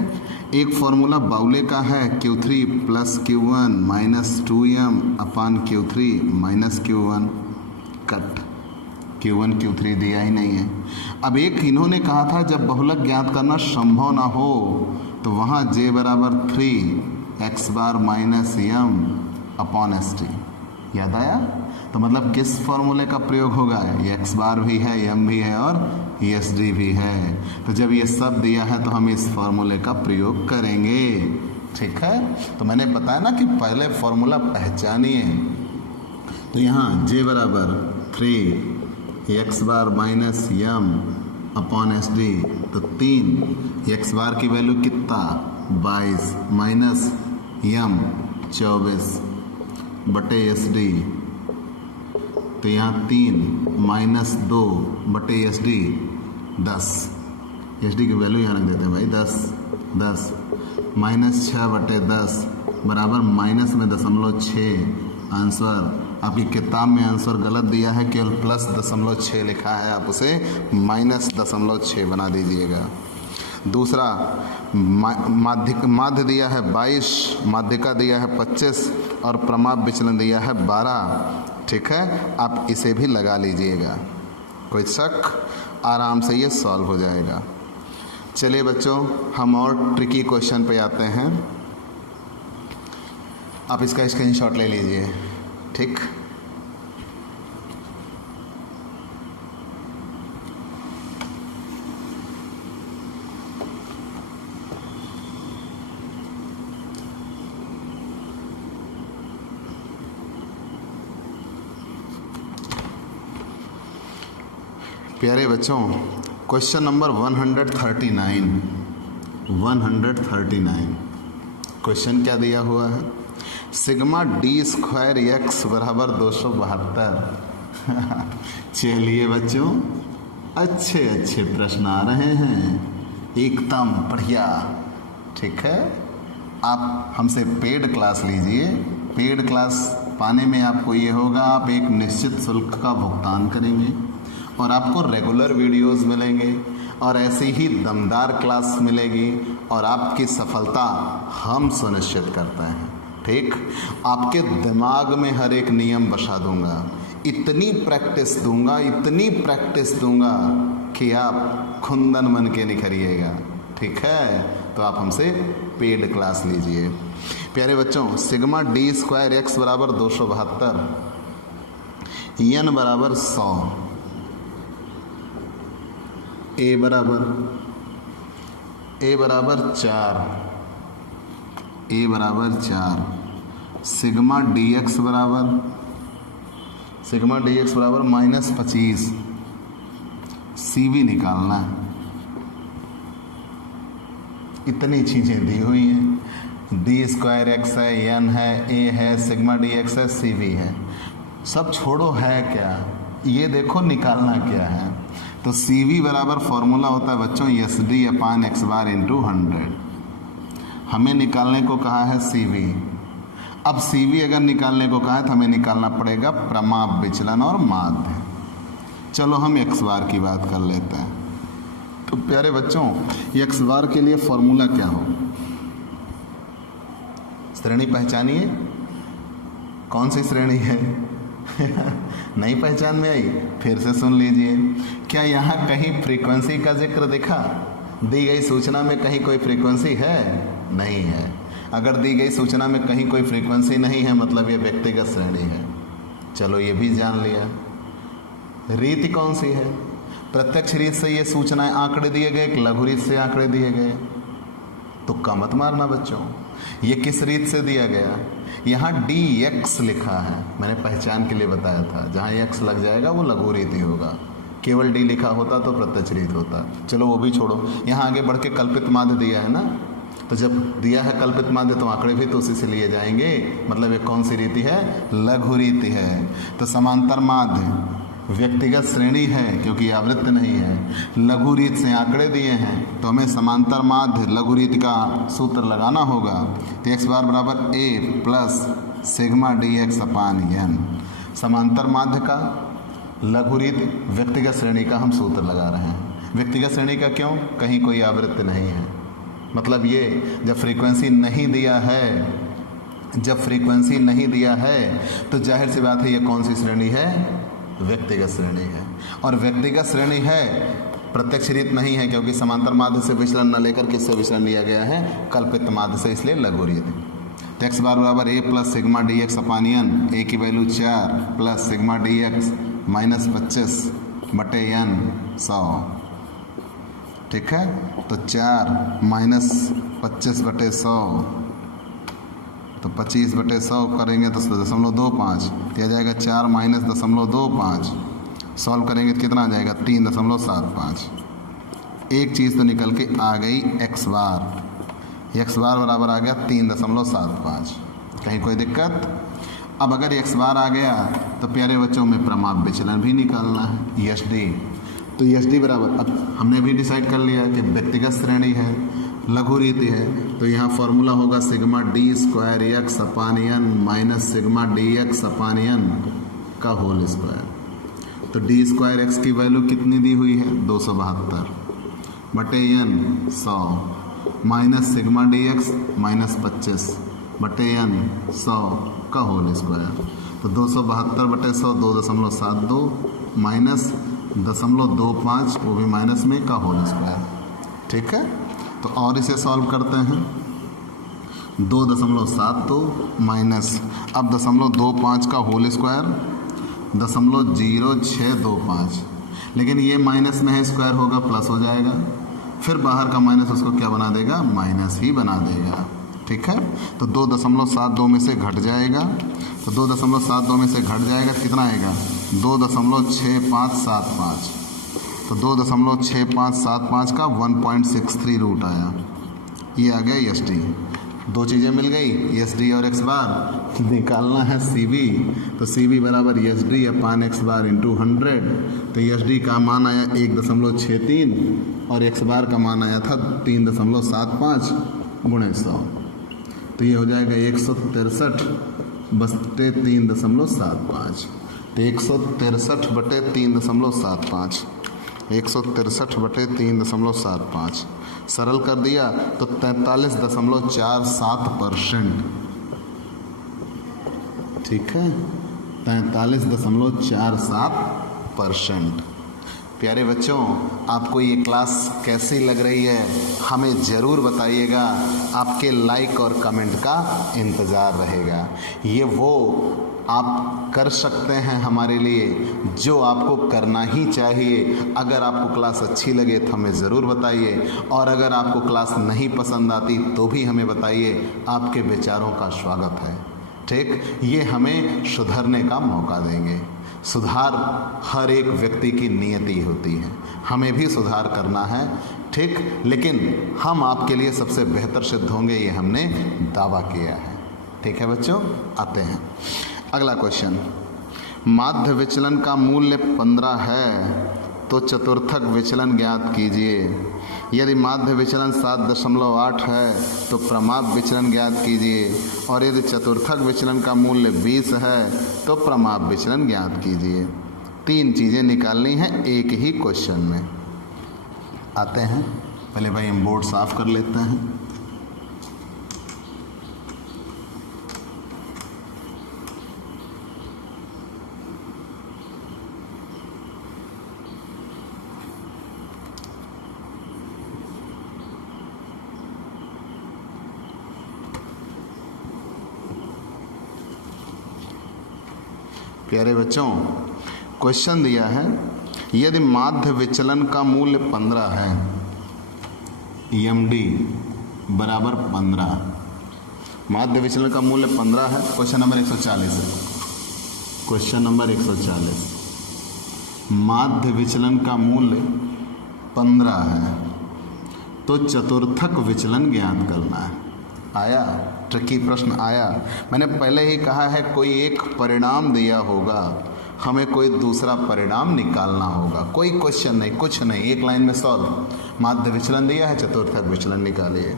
एक फॉर्मूला बाउले का है Q3 plus Q1 minus 2m अपान Q3 minus Q1, cut. Q1 Q3 दिया ही नहीं है। अब एक इन्होंने कहा था जब बहुलक ज्ञात करना संभव ना हो तो वहाँ J बराबर 3 एक्स बार माइनस यम अपॉन SD, याद आया? तो मतलब किस फॉर्मूले का प्रयोग होगा? एक्स बार भी है, यम भी है और ESD भी है। तो जब ये सब दिया है तो हम इस फॉर्मूले का प्रयोग करेंगे। ठीक है, तो मैंने बताया ना कि पहले फॉर्मूला पहचानिए। तो यहाँ J बराबर 3 एक्स बार माइनस यम अपॉन SD, तो 3 एक्स बार की वैल्यू कितना 22 माइनस यम 24 बटे SD, तो यहाँ 3 माइनस 2 बटे SD 10। SD की वैल्यू यहाँ रख देते हैं भाई 10 माइनस 6 बटे 10 बराबर माइनस में 0.6। आंसर आपकी किताब में आंसर गलत दिया है, केवल प्लस 0.6 लिखा है, आप उसे माइनस 0.6 बना दीजिएगा। दूसरा, माध्य दिया है 22, माध्यिका दिया है 25 और प्रमाप विचलन दिया है 12। ठीक है, आप इसे भी लगा लीजिएगा, कोई शक, आराम से ये सॉल्व हो जाएगा। चलिए बच्चों, हम और ट्रिकी क्वेश्चन पे आते हैं। आप इसका स्क्रीनशॉट ले लीजिए। ठीक, प्यारे बच्चों, क्वेश्चन नंबर 139 क्वेश्चन क्या दिया हुआ है, सिग्मा डी स्क्वायर एक्स बराबर 272। चलिए बच्चों, अच्छे अच्छे प्रश्न आ रहे हैं, एकदम बढ़िया। ठीक है, आप हमसे पेड क्लास लीजिए। पेड क्लास पाने में आपको ये होगा, आप एक निश्चित शुल्क का भुगतान करेंगे और आपको रेगुलर वीडियोस मिलेंगे और ऐसी ही दमदार क्लास मिलेगी और आपकी सफलता हम सुनिश्चित करते हैं। ठीक, आपके दिमाग में हर एक नियम बसा दूंगा, इतनी प्रैक्टिस दूंगा, इतनी प्रैक्टिस दूंगा कि आप खुंदन बन के निखरिएगा। ठीक है, तो आप हमसे पेड क्लास लीजिए। प्यारे बच्चों, सिग्मा डी स्क्वायर एक्स बराबर 272, एन बराबर 100, ए बराबर 4, सिग्मा डी एक्स बराबर -25, सी भी निकालना है। इतनी चीज़ें दी हुई हैं, डी स्क्वायर एक्स है, एन है, ए है, सिग्मा डी एक्स है, सी भी है। सब छोड़ो, है क्या ये देखो, निकालना क्या है। तो सी वी बराबर फॉर्मूला होता है बच्चों एस डी अपान एक्स बार इंटू 100। हमें निकालने को कहा है सी वी। अब सी वी अगर निकालने को कहा है तो हमें निकालना पड़ेगा प्रमाप विचलन और माध्य। चलो हम एक्स बार की बात कर लेते हैं। तो प्यारे बच्चों, एक्स बार के लिए फॉर्मूला क्या हो, श्रेणी पहचानिए, कौन सी श्रेणी है? नहीं पहचान में आई? फिर से सुन लीजिए। क्या यहाँ कहीं फ्रीक्वेंसी का जिक्र दिखा? दी गई सूचना में कहीं कोई फ्रीक्वेंसी है? नहीं है। अगर दी गई सूचना में कहीं कोई फ्रीक्वेंसी नहीं है मतलब ये व्यक्तिगत श्रेणी है। चलो ये भी जान लिया। रीति कौन सी है? प्रत्यक्ष रीत से ये सूचनाएं आंकड़े दिए गए कि लघु रीत से आंकड़े दिए गए? तुक्का मत मारना बच्चों, ये किस रीत से दिया गया? यहाँ डी एक्स लिखा है, मैंने पहचान के लिए बताया था, जहाँ एक्स लग जाएगा वो लघु रीति होगा। केवल डी लिखा होता तो प्रत्यक्ष रीत होता। चलो वो भी छोड़ो, यहाँ आगे बढ़ के कल्पित माध्य दिया है ना, तो जब दिया है कल्पित माध्य तो आंकड़े भी तो उसी से लिए जाएंगे। मतलब ये कौन सी रीति है? लघु रीति है। तो समांतर माध्य व्यक्तिगत श्रेणी है क्योंकि आवृत्ति नहीं है। लघु रीत से आंकड़े दिए हैं तो हमें समांतर माध्य लघु रीति का सूत्र लगाना होगा। तो एक्स बार बराबर ए plus sigma d x upon N. समांतर माध्य का, लघु रीति, व्यक्तिगत श्रेणी का हम सूत्र लगा रहे हैं। व्यक्तिगत श्रेणी का क्यों? कहीं कोई आवृत्ति नहीं है। मतलब ये जब फ्रीक्वेंसी नहीं दिया है तो जाहिर सी बात है ये कौन सी श्रेणी है? व्यक्तिगत श्रेणी है। और व्यक्तिगत श्रेणी है, प्रत्यक्ष रीत नहीं है क्योंकि समांतर माध्य से विचलन न लेकर किससे विचलन लिया गया है? कल्पित माध्य से, इसलिए लघु रीति। तो एक्स बार बराबर ए plus sigma d x upon N, ए की value 4 plus sigma d x minus 25 बटे एन 100। ठीक है, तो 4 माइनस 25 बटे 100, तो 25 बटे 100 करेंगे तो 0.25 दिया जाएगा। 4 माइनस 0.25 सॉल्व करेंगे तो कितना आ जाएगा? 3.75। एक चीज़ तो निकल के आ गई, एक्स बार बराबर आ गया 3.75। कहीं कोई दिक्कत? अब अगर एक्स बार आ गया तो प्यारे बच्चों में प्रमाप विचलन भी निकालना है, एस डी। तो एस डी बराबर, अब हमने भी डिसाइड कर लिया कि व्यक्तिगत श्रेणी है, लघु रीति है, तो यहाँ फॉर्मूला होगा sigma d square x upon n minus sigma d x upon n का होल स्क्वायर। तो डी स्क्वायर एक्स की वैल्यू कितनी दी हुई है? 272 बटे n 100 minus sigma d x minus 25 बटे एन 100 का होल स्क्वायर। तो 272 बटे 100 2.72 माइनस 0.25 वो भी माइनस में का होल स्क्वायर। ठीक है, तो और इसे सॉल्व करते हैं। 2.72 माइनस, अब 0.25 का होल स्क्वायर 0.0625, लेकिन ये माइनस में है, स्क्वायर होगा प्लस हो जाएगा, फिर बाहर का माइनस उसको क्या बना देगा? माइनस ही बना देगा। ठीक है, तो 2.72 में से घट जाएगा, तो 2.72 में से घट जाएगा कितना आएगा? 2.6575। तो 2.6575 का 1.63 रूट आया, ये आ गया एस टी। दो चीज़ें मिल गई, एस डी और एक्स बार। निकालना है सी बी, तो सी बी बराबर एस डी अपान एक्स बार इंटू 100। तो एस डी का मान आया 1.63 और एक्स बार का मान आया था 3.75 गुणे 100। तो ये हो जाएगा 163/3.75। तो 163/3.75, 163/3.75 सरल कर दिया तो 43.47%। ठीक है, 43.47%। प्यारे बच्चों, आपको ये क्लास कैसी लग रही है हमें ज़रूर बताइएगा। आपके लाइक और कमेंट का इंतज़ार रहेगा। ये वो आप कर सकते हैं हमारे लिए जो आपको करना ही चाहिए। अगर आपको क्लास अच्छी लगे तो हमें ज़रूर बताइए, और अगर आपको क्लास नहीं पसंद आती तो भी हमें बताइए। आपके विचारों का स्वागत है। ठीक, ये हमें सुधरने का मौका देंगे। सुधार हर एक व्यक्ति की नियति होती है, हमें भी सुधार करना है। ठीक, लेकिन हम आपके लिए सबसे बेहतर सिद्ध होंगे, ये हमने दावा किया है। ठीक है बच्चों, आते हैं अगला क्वेश्चन। माध्य विचलन का मूल्य 15 है तो चतुर्थक विचलन ज्ञात कीजिए। यदि माध्य विचलन 7.8 है तो प्रमाप विचलन ज्ञात कीजिए, और यदि चतुर्थक विचलन का मूल्य 20 है तो प्रमाप विचलन ज्ञात कीजिए। 3 चीज़ें निकालनी हैं एक ही क्वेश्चन में। आते हैं, पहले भाई हम बोर्ड साफ कर लेते हैं। प्यारे बच्चों, क्वेश्चन दिया है यदि माध्य विचलन का मूल्य 15 है, EMD बराबर 15, माध्य विचलन का मूल्य 15 है। क्वेश्चन नंबर 140 है। क्वेश्चन नंबर 140, माध्य विचलन का मूल्य 15 है तो चतुर्थक विचलन ज्ञात करना है। आया, ट्रिकी प्रश्न आया। मैंने पहले ही कहा है कोई एक परिणाम दिया होगा, हमें कोई दूसरा परिणाम निकालना होगा। कोई क्वेश्चन नहीं, कुछ नहीं, एक लाइन में सॉल्व। माध्य विचलन दिया है, चतुर्थक विचलन निकालिए।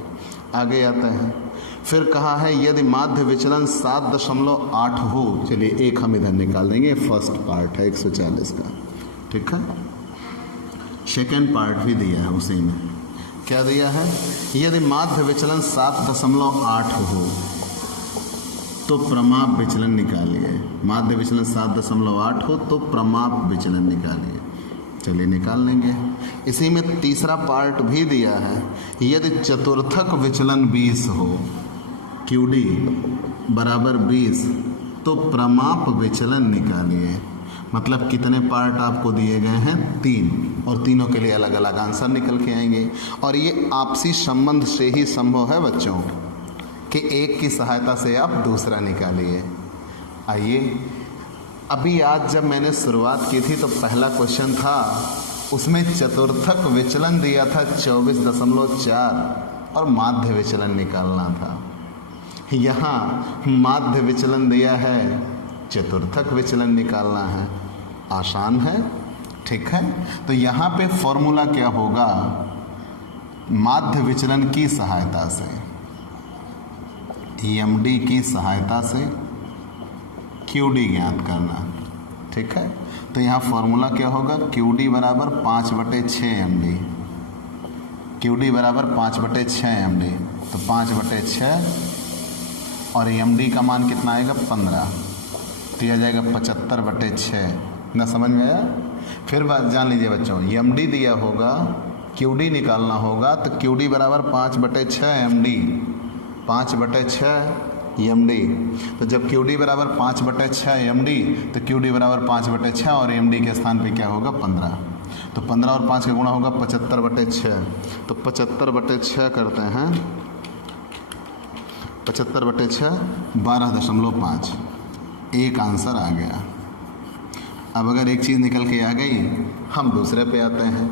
आगे आते हैं, फिर कहा है यदि माध्य विचलन 7.8 हो। चलिए एक हम इधर निकाल देंगे, फर्स्ट पार्ट है 140 का। ठीक है, सेकेंड पार्ट भी दिया है उसी में। क्या दिया है? यदि माध्य विचलन 7.8 हो तो प्रमाप विचलन निकालिए। माध्य विचलन 7.8 हो तो प्रमाप विचलन निकालिए। चलिए निकाल लेंगे। इसी में तीसरा पार्ट भी दिया है, यदि चतुर्थक विचलन 20 हो, QD बराबर 20, तो प्रमाप विचलन निकालिए। मतलब कितने पार्ट आपको दिए गए हैं? 3, और तीनों के लिए अलग अलग आंसर निकल के आएंगे। और ये आपसी संबंध से ही संभव है बच्चों कि एक की सहायता से आप दूसरा निकालिए। आइए, अभी आज जब मैंने शुरुआत की थी तो पहला क्वेश्चन था, उसमें चतुर्थक विचलन दिया था 24.4 और माध्य विचलन निकालना था। यहाँ माध्य विचलन दिया है, चतुर्थक विचलन निकालना है। आसान है, ठीक है। तो यहाँ पे फॉर्मूला क्या होगा? माध्य विचलन की सहायता से, EMD की सहायता से QD ज्ञात करना। ठीक है, तो यहाँ फॉर्मूला क्या होगा? QD बराबर 5/6 MD। QD बराबर 5/6 MD, तो 5/6 और EMD का मान कितना आएगा? 15, तो यह जाएगा 75/6। ना समझ में आया? फिर बात जान लीजिए बच्चों, EMD दिया होगा, QD निकालना होगा, तो QD बराबर 5/6 MD, 5/6 EMD। तो जब QD बराबर 5/6 MD, तो QD बराबर 5/6 और EMD के स्थान पे क्या होगा? 15। तो 15 और 5 का गुणा होगा 75/6, तो 75/6 करते हैं, 75/6 12.5, एक आंसर आ गया। अब अगर एक चीज़ निकल के आ गई, हम दूसरे पे आते हैं।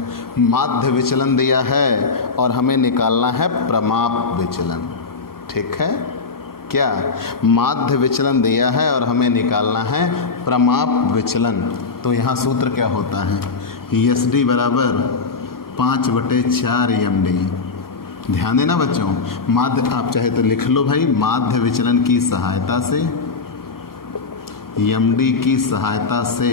माध्य विचलन दिया है और हमें निकालना है प्रमाप विचलन। ठीक है। क्या माध्य विचलन दिया है और हमें निकालना है प्रमाप विचलन। तो यहाँ सूत्र क्या होता है, SD बराबर 5/4 MD। ध्यान देना बच्चों, माध्य आप चाहे तो लिख लो भाई, माध्य विचलन की सहायता से MD की सहायता से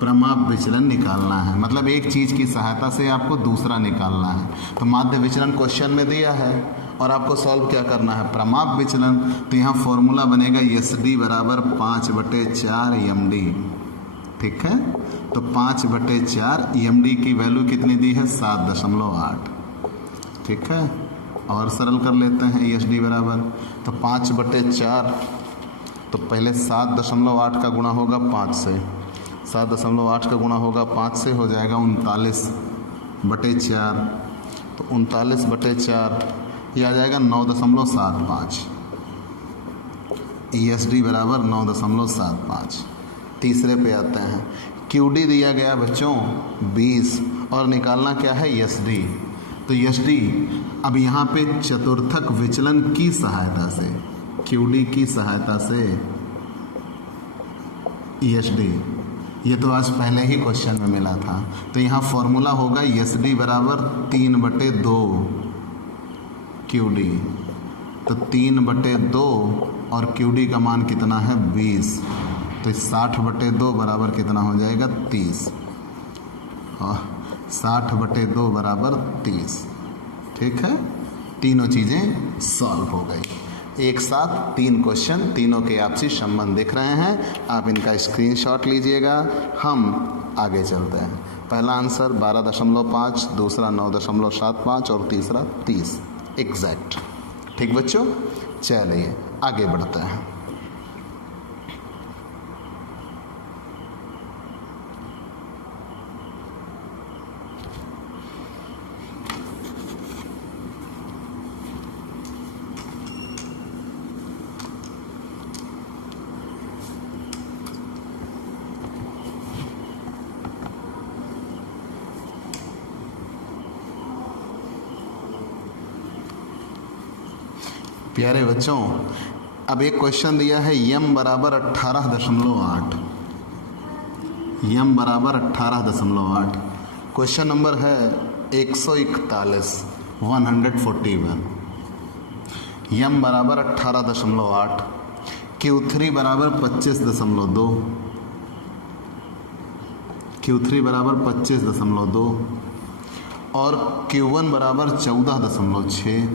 प्रमाप विचलन निकालना है। मतलब एक चीज़ की सहायता से आपको दूसरा निकालना है। तो माध्य विचलन क्वेश्चन में दिया है और आपको सॉल्व क्या करना है, प्रमाप विचलन। तो यहाँ फॉर्मूला बनेगा SD बराबर 5/4 MD। ठीक है, तो 5/4 MD की वैल्यू कितनी दी है, 7.8। ठीक है, और सरल कर लेते हैं SD बराबर, तो 5/4, तो पहले 7.8 का गुणा होगा 5 से, 7.8 का गुणा होगा 5 से, हो जाएगा 39/4। तो 39/4 ये आ जाएगा 9.75। ESD बराबर 9.75। तीसरे पे आते हैं, QD दिया गया बच्चों 20 और निकालना क्या है, SD। तो SD अब यहाँ पे चतुर्थक विचलन की सहायता से, QD की सहायता से ESD, ये तो आज पहले ही क्वेश्चन में मिला था। तो यहाँ फॉर्मूला होगा SD बराबर 3/2 QD। तो 3/2 और QD का मान कितना है, 20। तो 60/2 बराबर कितना हो जाएगा, 30। 60/2 बराबर 30। ठीक है, तीनों चीज़ें सॉल्व हो गई। एक साथ 3 क्वेश्चन, तीनों के आपसी संबंध दिख रहे हैं, आप इनका स्क्रीनशॉट लीजिएगा। हम आगे चलते हैं। पहला आंसर 12.5, दूसरा 9.75 और तीसरा 30 एग्जैक्ट। ठीक बच्चों, चलिए आगे बढ़ते हैं। प्यारे बच्चों, अब एक क्वेश्चन दिया है m बराबर 18.8। m बराबर 18.8। क्वेश्चन नंबर है 141 141। m बराबर 18.8, Q3 बराबर 25.2, Q3 बराबर 25.2 और Q1 बराबर 14.6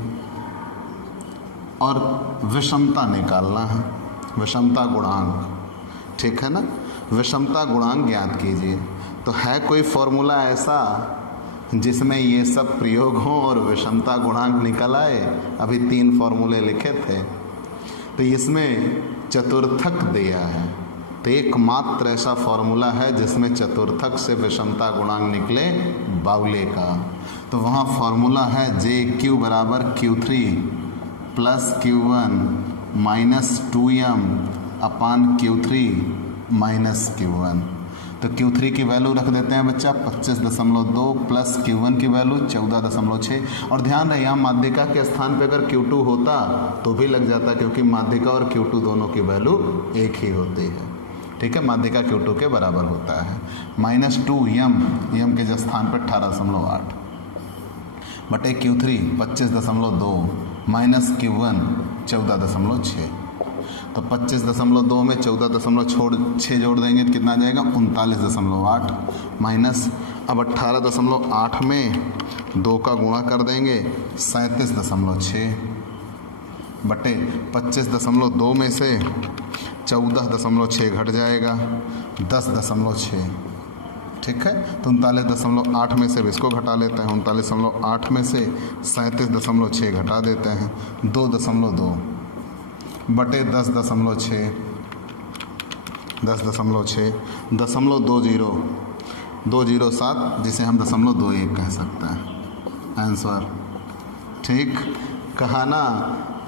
और विषमता निकालना है, विषमता गुणांक। ठीक है ना, विषमता गुणांक ज्ञात कीजिए। तो है कोई फॉर्मूला ऐसा जिसमें ये सब प्रयोग हों और विषमता गुणांक निकल आए? अभी 3 फॉर्मूले लिखे थे, तो इसमें चतुर्थक दिया है। तो एकमात्र ऐसा फॉर्मूला है जिसमें चतुर्थक से विषमता गुणांक निकले, बाउले का। तो वहाँ फॉर्मूला है JQ बराबर Q3 plus Q1 minus 2m अपान Q3 माइनस Q1। तो Q3 की वैल्यू रख देते हैं बच्चा 25.2 प्लस Q1 की वैल्यू 14.6। और ध्यान रहे यहाँ माध्यिका के स्थान पे अगर Q2 होता तो भी लग जाता, क्योंकि माध्यिका और Q2 दोनों की वैल्यू एक ही होती है। ठीक है, माध्यिका Q2 के बराबर होता है। माइनस 2m के स्थान पर 18.8 बटे Q3 25.2 माइनस Q1 14.6। तो 25.2 में 14.6 जोड़ देंगे तो कितना आ जाएगा, 39.8 माइनस, अब 18.8 में 2 का गुणा कर देंगे 37.6 बटे 25.2 में से 14.6 घट जाएगा 10.6। ठीक है, तो 39.8 में से इसको घटा लेते हैं, 39.8 में से 37.6 घटा देते हैं, 2.2 बटे 10.6 207, जिसे हम 0.21 कह सकते हैं आंसर। ठीक कहा ना,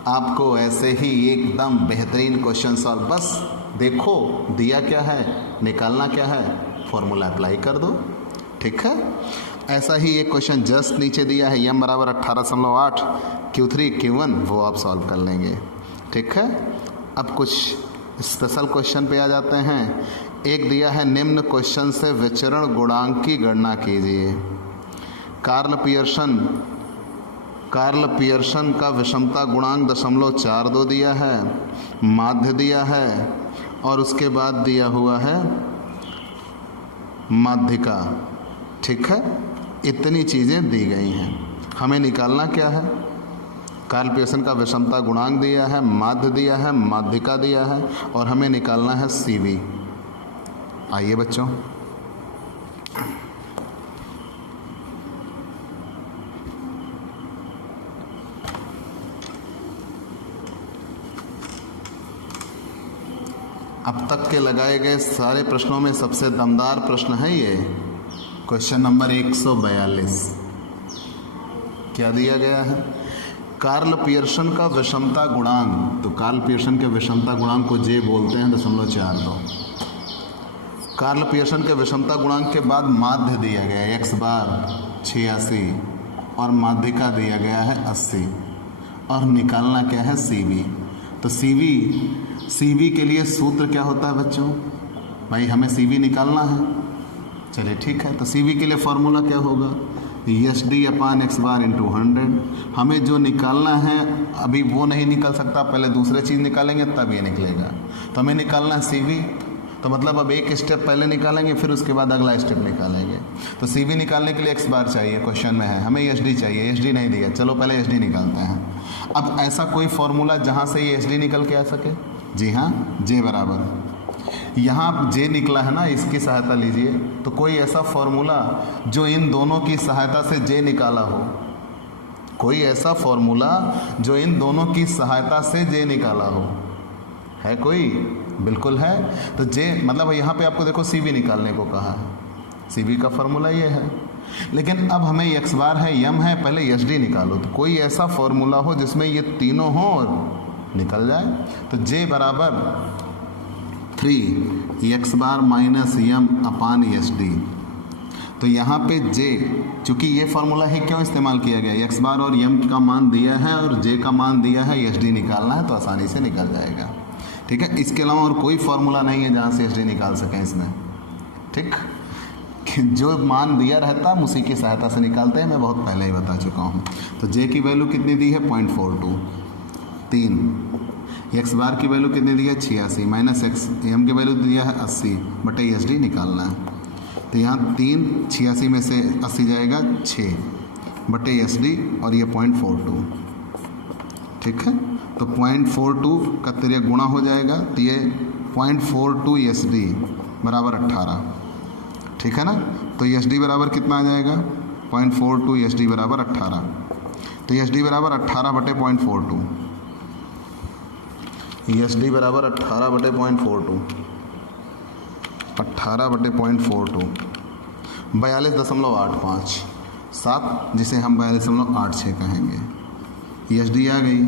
आपको ऐसे ही एकदम बेहतरीन क्वेश्चन सॉल्व, बस देखो दिया क्या है, निकालना क्या है, फॉर्मूला अप्लाई कर दो। ठीक है, ऐसा ही एक क्वेश्चन जस्ट नीचे दिया है, m बराबर 18.8 Q3 Q1, वो आप सॉल्व कर लेंगे। ठीक है, अब कुछ स्पेशल क्वेश्चन पे आ जाते हैं। एक दिया है, निम्न क्वेश्चन से विचरण गुणांक की गणना कीजिए। कार्ल पियर्सन का विषमता गुणांक 0.42 दिया है, माध्य दिया है और उसके बाद दिया हुआ है माध्यिका। ठीक है, इतनी चीज़ें दी गई हैं, हमें निकालना क्या है। कार्ल पियर्सन का विषमता गुणांक दिया है, माध्य दिया है, माध्यिका दिया है और हमें निकालना है CV। आइए बच्चों, अब तक के लगाए गए सारे प्रश्नों में सबसे दमदार प्रश्न है ये क्वेश्चन नंबर 142। क्या दिया गया है, कार्ल पियर्सन का विषमता गुणांक। तो कार्ल पियर्सन के विषमता गुणांक को जे बोलते हैं 0.42। कार्ल पियर्सन के विषमता गुणांक के बाद माध्य दिया गया है x बार 86 और माध्यिका दिया गया है 80 और निकालना क्या है CV। तो CV के लिए सूत्र क्या होता है बच्चों, भाई हमें CV निकालना है। चलिए ठीक है, तो CV के लिए फॉर्मूला क्या होगा, SD/x बार × 100। हमें जो निकालना है अभी वो नहीं निकल सकता, पहले दूसरे चीज़ निकालेंगे तब ये निकलेगा। तो हमें निकालना है CV, तो मतलब अब एक स्टेप पहले निकालेंगे फिर उसके बाद अगला स्टेप निकालेंगे। तो CV निकालने के लिए x बार चाहिए, क्वेश्चन में है, हमें SD चाहिए, SD नहीं दिया, चलो पहले SD निकालते हैं। अब ऐसा कोई फॉर्मूला जहाँ से ये SD निकल के आ सके, जी हाँ, J बराबर, यहाँ J निकला है ना, इसकी सहायता लीजिए। तो कोई ऐसा फॉर्मूला जो इन दोनों की सहायता से J निकाला हो, कोई ऐसा फॉर्मूला जो इन दोनों की सहायता से J निकाला हो, है कोई? बिल्कुल है। तो J मतलब यहाँ पे आपको देखो CV निकालने को कहा है, CV का फॉर्मूला ये है। लेकिन अब हमें x बार है, m है, पहले SD निकालो। तो कोई ऐसा फॉर्मूला हो जिसमें ये तीनों हो और निकल जाए। तो J बराबर 3x बार माइनस m/SD। तो यहाँ पे J, चूँकि ये फार्मूला है क्यों इस्तेमाल किया गया, x बार और m का मान दिया है और J का मान दिया है, SD निकालना है तो आसानी से निकल जाएगा। ठीक है, इसके अलावा और कोई फार्मूला नहीं है जहाँ से SD निकाल सकें इसमें। ठीक, जो मान दिया रहता है उसी की सहायता से निकालते हैं, मैं बहुत पहले ही बता चुका हूँ। तो J की वैल्यू कितनी दी है 0.42, 3। x बार की वैल्यू कितनी दी है 86 माइनस m की वैल्यू दिया है 80 बटे SD निकालना है। तो यहाँ 3, 86 में से 80 जाएगा 6 बटे SD और ये 0.42। ठीक है, तो 0.42 का तेरे गुणा हो जाएगा, तो ये 0.42 SD बराबर 18। ठीक है ना, तो SD बराबर कितना आ जाएगा 0.42 SD बराबर 18। तो SD बराबर 18 बटे 0.42, SD बराबर 18 बटे 0.42, 18 बटे 0.42 42.85, 7 जिसे हम 42.86 कहेंगे। SD आ गई।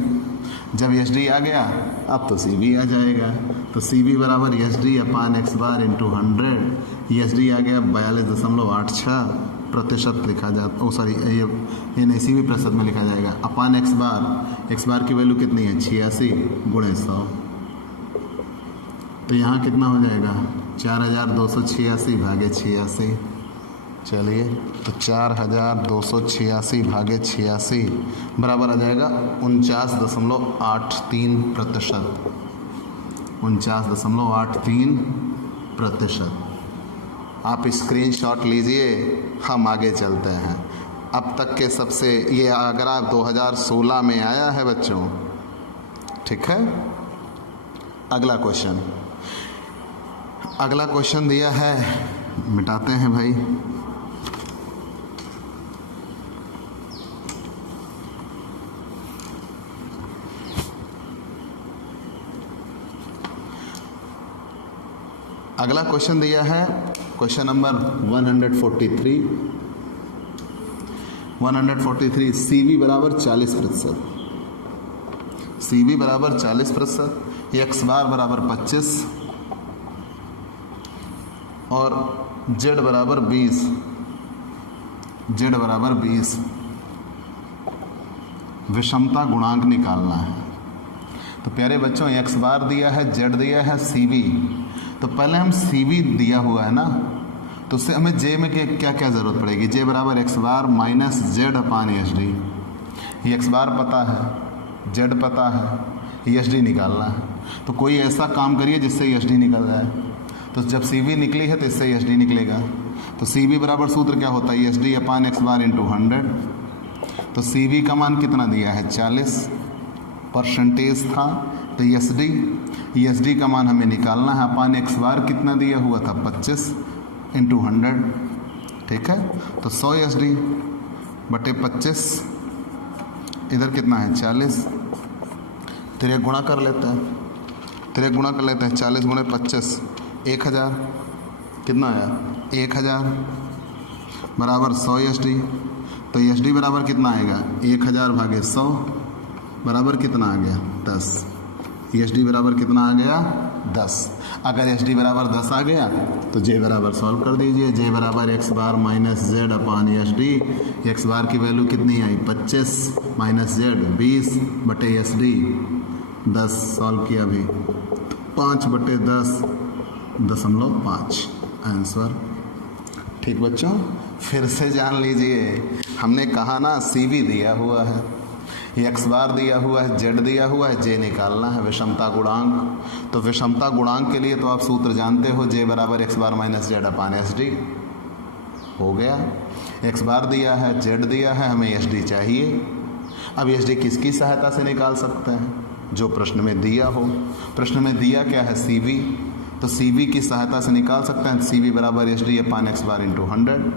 जब SD आ गया अब तो CV आ जाएगा। तो CV बराबर SD/x बार × 100। SD आ गया 42.86% लिखा जाता, ये नहीं CV प्रतिशत में लिखा जाएगा, अपान x बार की वैल्यू कितनी है 86 × 100। तो यहाँ कितना हो जाएगा 4286 भागे 86। चलिए, तो 4286 भागे 86 बराबर आ जाएगा 49.83%। 49.83%। आप स्क्रीनशॉट लीजिए, हम आगे चलते हैं। अब तक के सबसे ये अगर आप 2016 में आया है बच्चों। ठीक है, अगला क्वेश्चन दिया है, मिटाते हैं भाई। अगला क्वेश्चन दिया है क्वेश्चन नंबर 143 CV बराबर 40%, CV बराबर 40%, x बार बराबर 25 और z बराबर 20 जेड बराबर 20। विषमता गुणांक निकालना है। तो प्यारे बच्चों एक्स बार दिया है, जेड दिया है, सी वी। तो पहले हम सी वी दिया हुआ है ना, तो उससे हमें जे में क्या क्या ज़रूरत पड़ेगी। जे बराबर एक्स बार minus z upon H D. ये एक्स बार पता है, जेड पता है, एच डी निकालना है। तो कोई ऐसा काम करिए जिससे एच डी निकल जाए। तो जब सी वी निकली है तो इससे एच डी निकलेगा। तो सी वी बराबर सूत्र क्या होता है, एच डी अपान एक्स बार इंटू 100। तो सी वी का मान कितना दिया है 40 परसेंटेज था। तो एस डी का मान हमें निकालना है। अपान एक्स बार कितना दिया हुआ था 25 इंटू 100। ठीक है, तो 100 एस डी बटे 25, इधर कितना है 40। तेरे गुणा कर लेते हैं, 40 गुणे 25 1000। कितना आया 1000 बराबर 100 एस डी। तो एस डी बराबर कितना आएगा 1000 भागे 100 बराबर कितना आ गया 10। एस डी बराबर कितना आ गया 10। अगर एस डी बराबर 10 आ गया तो जे बराबर सॉल्व कर दीजिए। जे बराबर एक्स बार minus z upon S D. X बार की वैल्यू कितनी आई 25 माइनस जेड 20 बटे एस डी 10। सॉल्व किया अभी 5 बटे 10.5 आंसर। ठीक बच्चों, फिर से जान लीजिए, हमने कहा ना सी वी दिया हुआ है, एक्स बार दिया हुआ है, जेड दिया हुआ है, जे निकालना है विषमता गुणांक। तो विषमता गुणांक के लिए तो आप सूत्र जानते हो, जे बराबर एक्स बार minus z upon S D. हो गया, एक्स बार दिया है, जेड दिया है, हमें एस डी चाहिए। अब एस डी किसकी सहायता से निकाल सकते हैं, जो प्रश्न में दिया हो। प्रश्न में दिया क्या है सी वी, तो सी वी की सहायता से निकाल सकते हैं। सी वी बराबर एस डी अपान x bar into 100।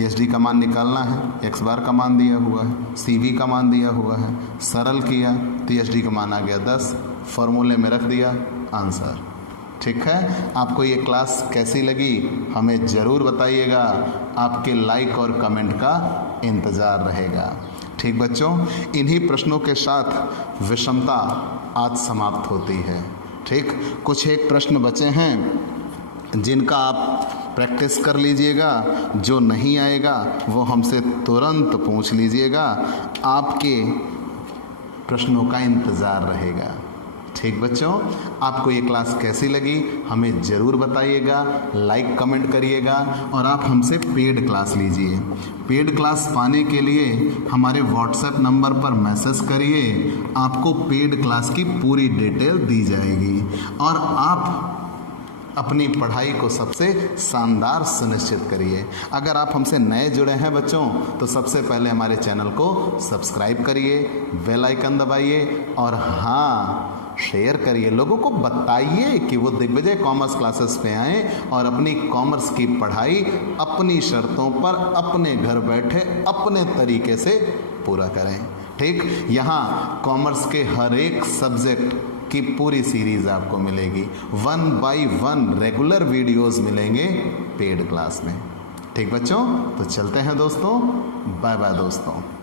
S D का मान निकालना है, एक्स बार का मान दिया हुआ है, सी वी का मान दिया हुआ है, सरल किया तो एस डी का मान आ गया 10, फॉर्मूले में रख दिया आंसर। ठीक है, आपको ये क्लास कैसी लगी हमें ज़रूर बताइएगा, आपके लाइक और कमेंट का इंतज़ार रहेगा। ठीक बच्चों, इन्हीं प्रश्नों के साथ विषमता आज समाप्त होती है। ठीक, कुछ एक प्रश्न बचे हैं जिनका आप प्रैक्टिस कर लीजिएगा, जो नहीं आएगा वो हमसे तुरंत पूछ लीजिएगा, आपके प्रश्नों का इंतज़ार रहेगा। ठीक बच्चों, आपको ये क्लास कैसी लगी हमें ज़रूर बताइएगा, लाइक कमेंट करिएगा और आप हमसे पेड क्लास लीजिए। पेड क्लास पाने के लिए हमारे व्हाट्सएप नंबर पर मैसेज करिए, आपको पेड क्लास की पूरी डिटेल दी जाएगी और आप अपनी पढ़ाई को सबसे शानदार सुनिश्चित करिए। अगर आप हमसे नए जुड़े हैं बच्चों तो सबसे पहले हमारे चैनल को सब्सक्राइब करिए, बेल आइकन दबाइए और हाँ शेयर करिए, लोगों को बताइए कि वो दिग्विजय कॉमर्स क्लासेस पे आएँ और अपनी कॉमर्स की पढ़ाई अपनी शर्तों पर अपने घर बैठे अपने तरीके से पूरा करें। ठीक, यहाँ कॉमर्स के हर एक सब्जेक्ट की पूरी सीरीज़ आपको मिलेगी, 1 by 1 रेगुलर वीडियोस मिलेंगे पेड क्लास में। ठीक बच्चों, तो चलते हैं दोस्तों, बाय बाय दोस्तों।